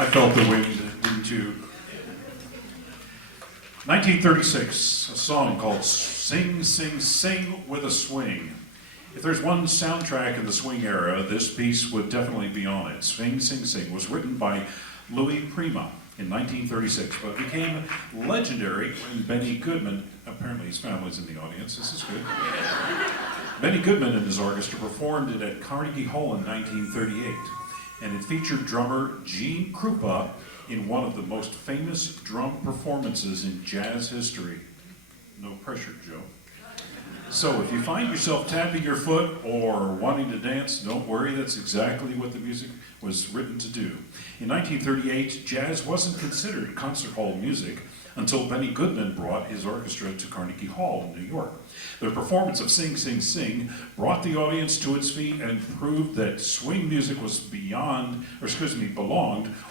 I felt the wind, didn't you? 1936, a song called Sing, Sing, Sing with a Swing. If there's one soundtrack in the swing era, this piece would definitely be on it. Sing, Sing, Sing was written by Louis Prima in 1936, but became legendary when Benny Goodman, apparently his family's in the audience, this is good. Benny Goodman and his orchestra performed it at Carnegie Hall in 1938, and it featured drummer Gene Krupa in one of the most famous drum performances in jazz history. No pressure, Joe. So if you find yourself tapping your foot or wanting to dance, don't worry, that's exactly what the music was written to do. In 1938, jazz wasn't considered concert hall music until Benny Goodman brought his orchestra to Carnegie Hall in New York. Their performance of Sing, Sing, Sing brought the audience to its feet and proved that swing music was belonged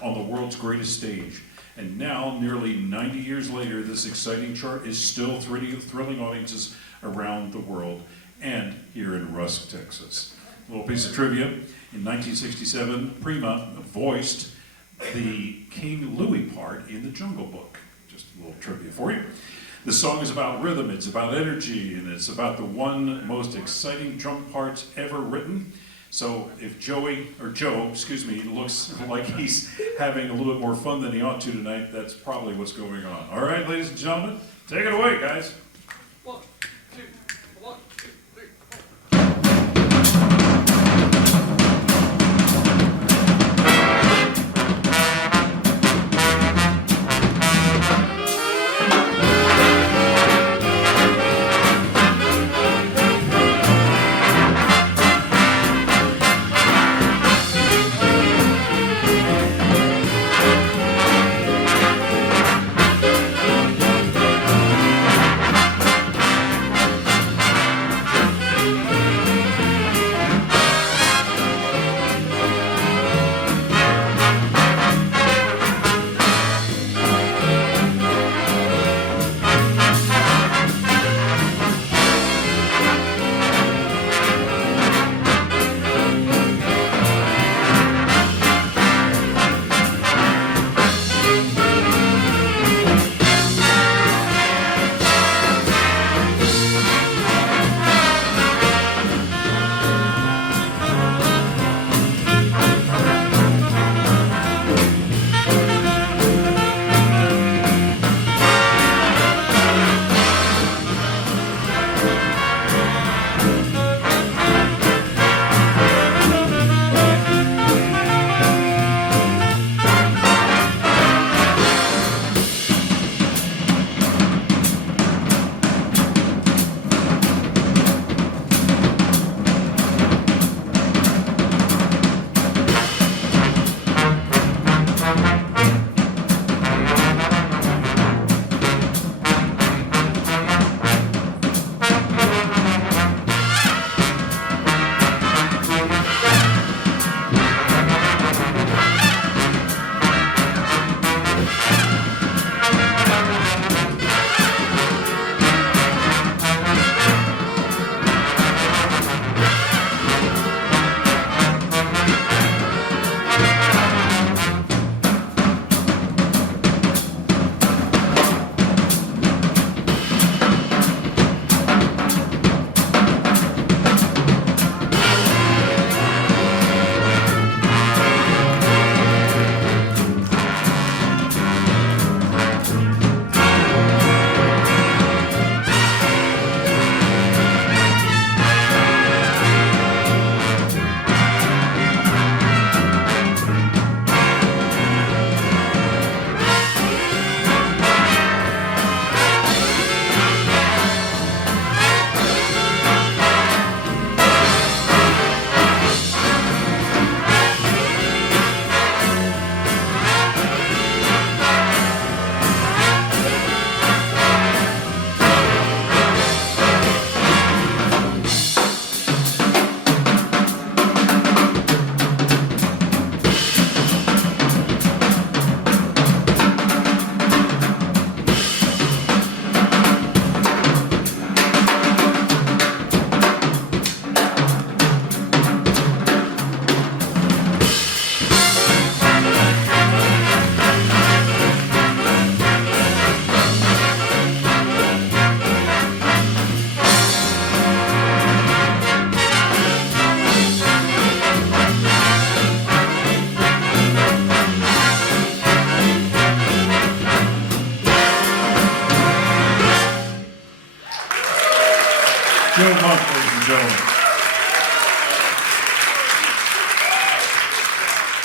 on the world's greatest stage. And now, nearly 90 years later, this exciting chart is still thrilling audiences around the world and here in Rusk, Texas. A little piece of trivia. In 1967, Prima voiced the King Louis part in the Jungle Book. Just a little trivia for you. The song is about rhythm, it's about energy, and it's about the one most exciting drum parts ever written. So if Joe looks like he's having a little bit more fun than he ought to tonight, that's probably what's going on. All right, ladies and gentlemen, take it away, guys. 1, 2, 1, 2, 3, 4.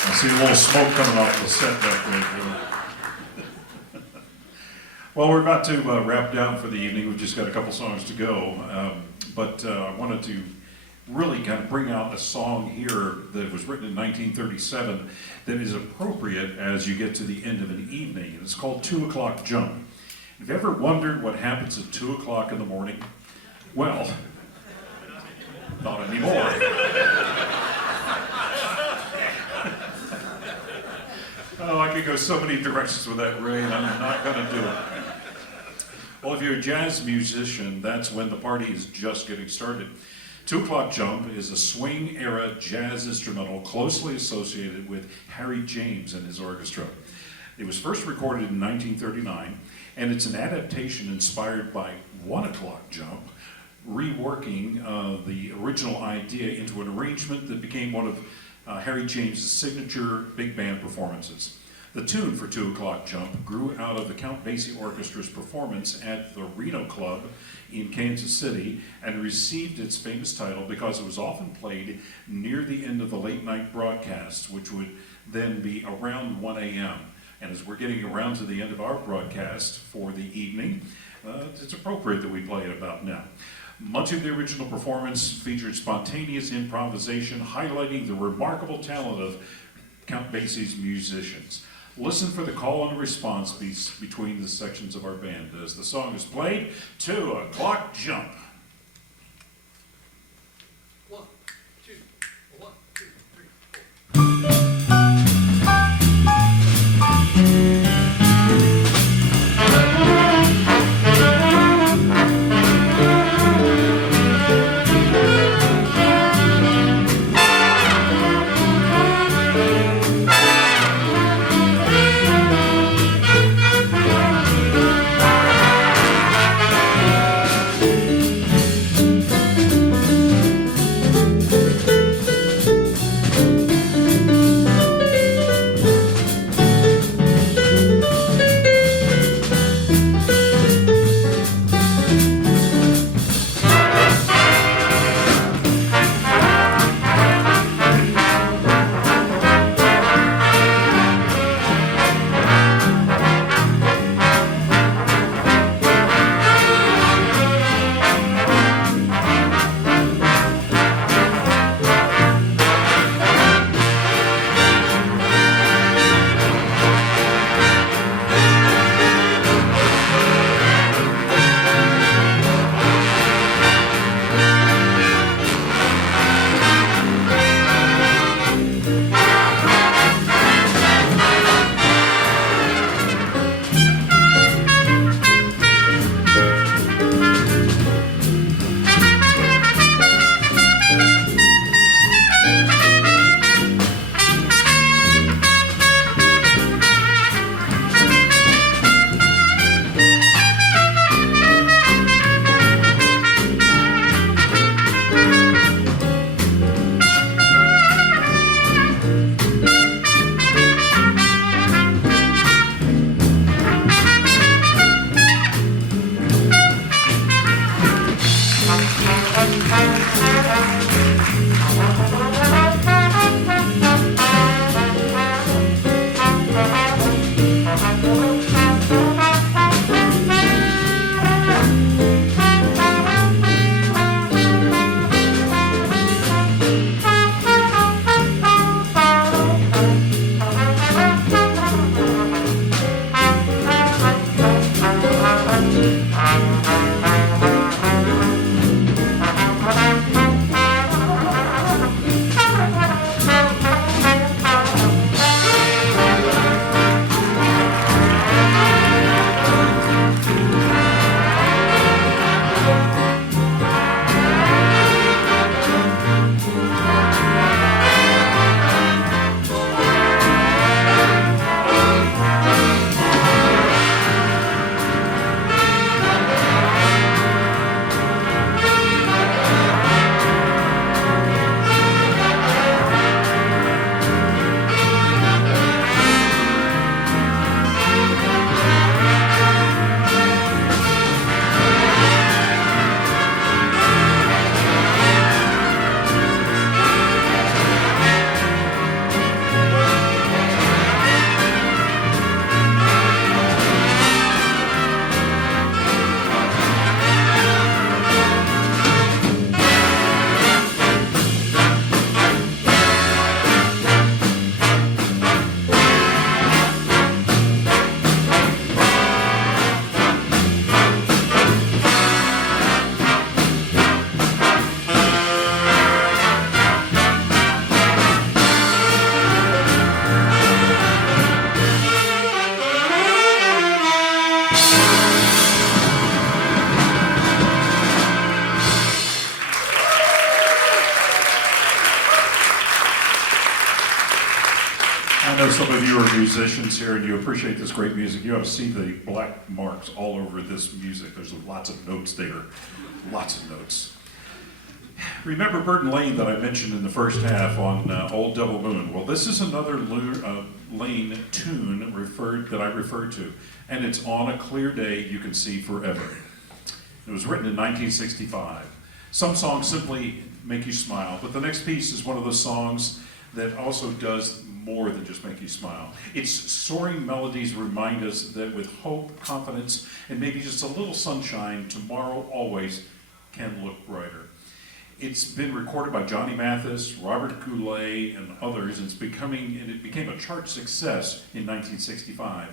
I see a little smoke coming off the set back there. Well, we're about to wrap down for the evening. We've just got a couple songs to go. But I wanted to really kind of bring out a song here that was written in 1937 that is appropriate as you get to the end of an evening. It's called 2 O'Clock Jump. Have you ever wondered what happens at 2 o'clock in the morning? Well, not anymore. Oh, I could go so many directions with that, Ray, and I'm not going to do it. Well, if you're a jazz musician, that's when the party is just getting started. 2 O'Clock Jump is a swing-era jazz instrumental closely associated with Harry James and his orchestra. It was first recorded in 1939, and it's an adaptation inspired by 1 O'Clock Jump, reworking the original idea into an arrangement that became one of Harry James' signature big band performances. The tune for 2 O'Clock Jump grew out of the Count Basie Orchestra's performance at the Reno Club in Kansas City and received its famous title because it was often played near the end of the late night broadcasts, which would then be around 1 a.m. And as we're getting around to the end of our broadcast for the evening, it's appropriate that we play it about now. Much of the original performance featured spontaneous improvisation, highlighting the remarkable talent of Count Basie's musicians. Listen for the call and response between the sections of our band as the song is played. 2 O'Clock Jump. 1, 2, 1, 2, 3, 4. I know some of you are musicians here and you appreciate this great music. You ought to see the black marks all over this music. There's lots of notes there, lots of notes. Remember Burton Lane that I mentioned in the first half on Old Double Moon? Well, this is another Lane tune that I referred to, and it's On a Clear Day You Can See Forever. It was written in 1965. Some songs simply make you smile, but the next piece is one of those songs that also does more than just make you smile. Its soaring melodies remind us that with hope, confidence, and maybe just a little sunshine, tomorrow always can look brighter. It's been recorded by Johnny Mathis, Robert Goulet, and others, and it became a chart success in 1965.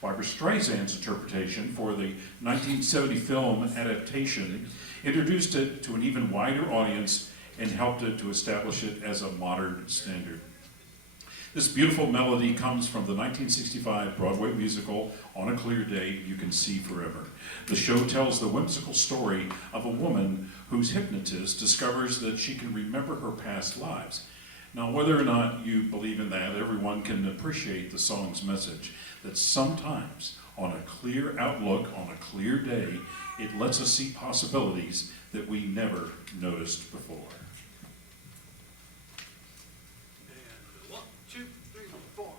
Barbra Streisand's interpretation for the 1970 film adaptation introduced it to an even wider audience and helped it to establish it as a modern standard. This beautiful melody comes from the 1965 Broadway musical, On a Clear Day You Can See Forever. The show tells the whimsical story of a woman whose hypnotist discovers that she can remember her past lives. Now, whether or not you believe in that, everyone can appreciate the song's message, that sometimes on a clear outlook, on a clear day, it lets us see possibilities that we never noticed before. And 1, 2, 3, 4.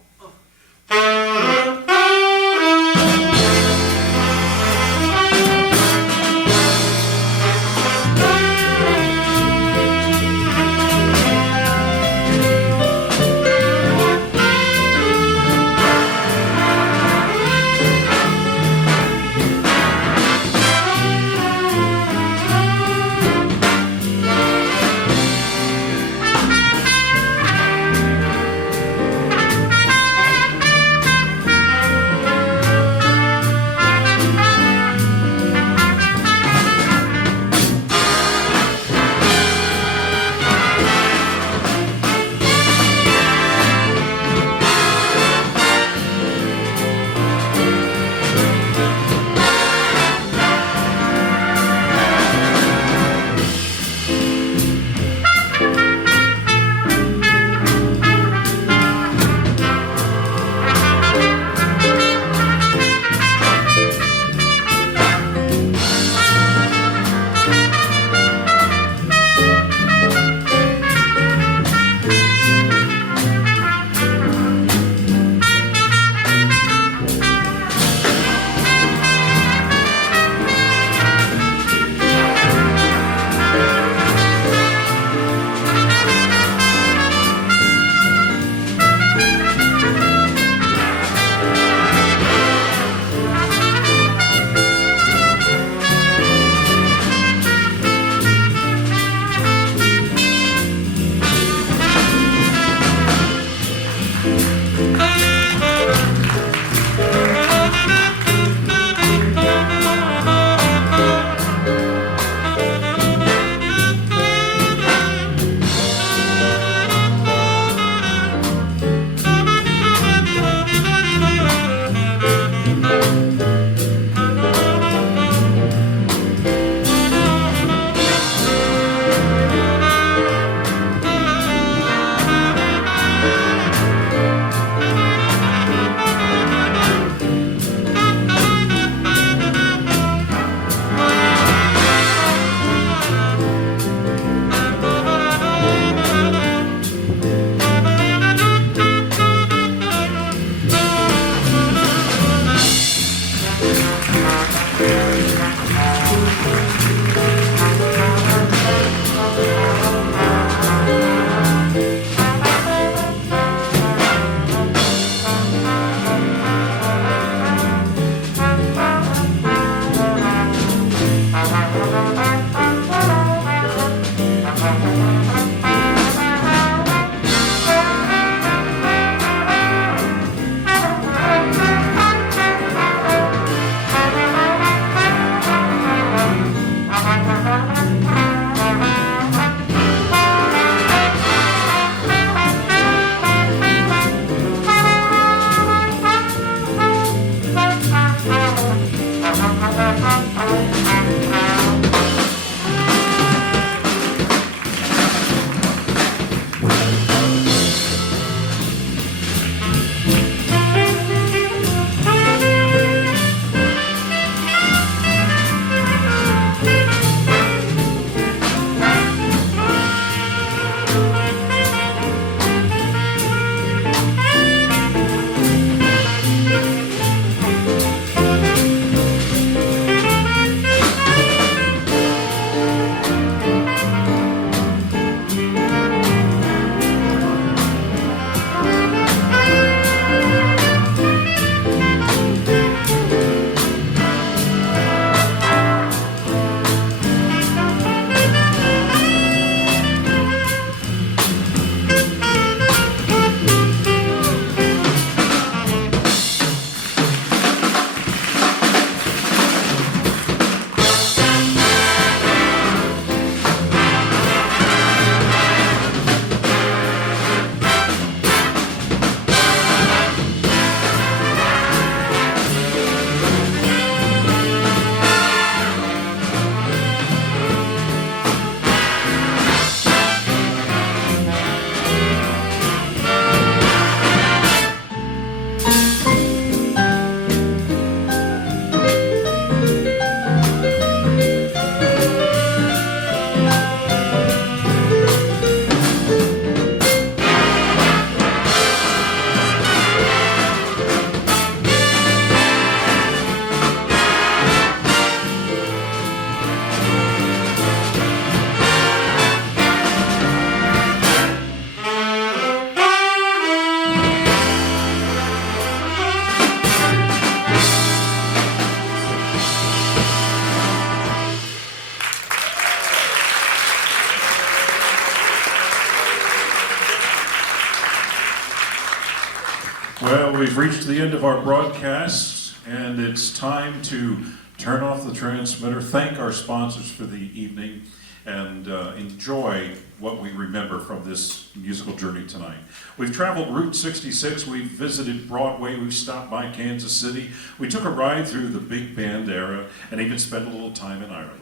Well, we've reached the end of our broadcast, and it's time to turn off the transmitter, thank our sponsors for the evening, and enjoy what we remember from this musical journey tonight. We've traveled Route 66, we've visited Broadway, we've stopped by Kansas City, we took a ride through the big band era, and even spent a little time in Ireland.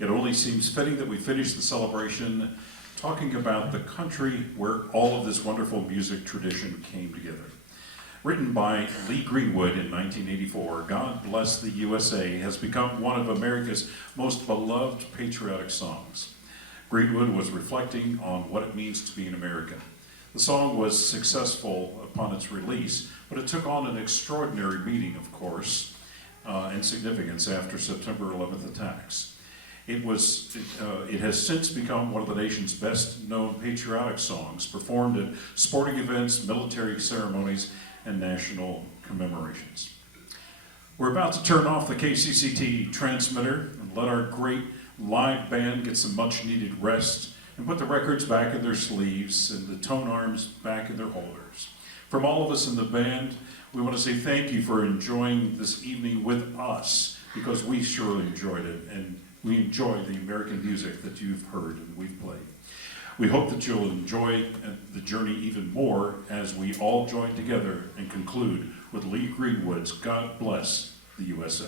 It only seems fitting that we finish the celebration talking about the country where all of this wonderful music tradition came together. Written by Lee Greenwood in 1984, God Bless the USA has become one of America's most beloved patriotic songs. Greenwood was reflecting on what it means to be an American. The song was successful upon its release, but it took on an extraordinary meaning, of course, and significance after September 11th attacks. It has since become one of the nation's best-known patriotic songs, performed at sporting events, military ceremonies, and national commemorations. We're about to turn off the KCCT transmitter and let our great live band get some much-needed rest and put the records back in their sleeves and the tone arms back in their holders. From all of us in the band, we want to say thank you for enjoying this evening with us, because we surely enjoyed it, and we enjoy the American music that you've heard and we've played. We hope that you'll enjoy the journey even more as we all join together and conclude with Lee Greenwood's God Bless the USA.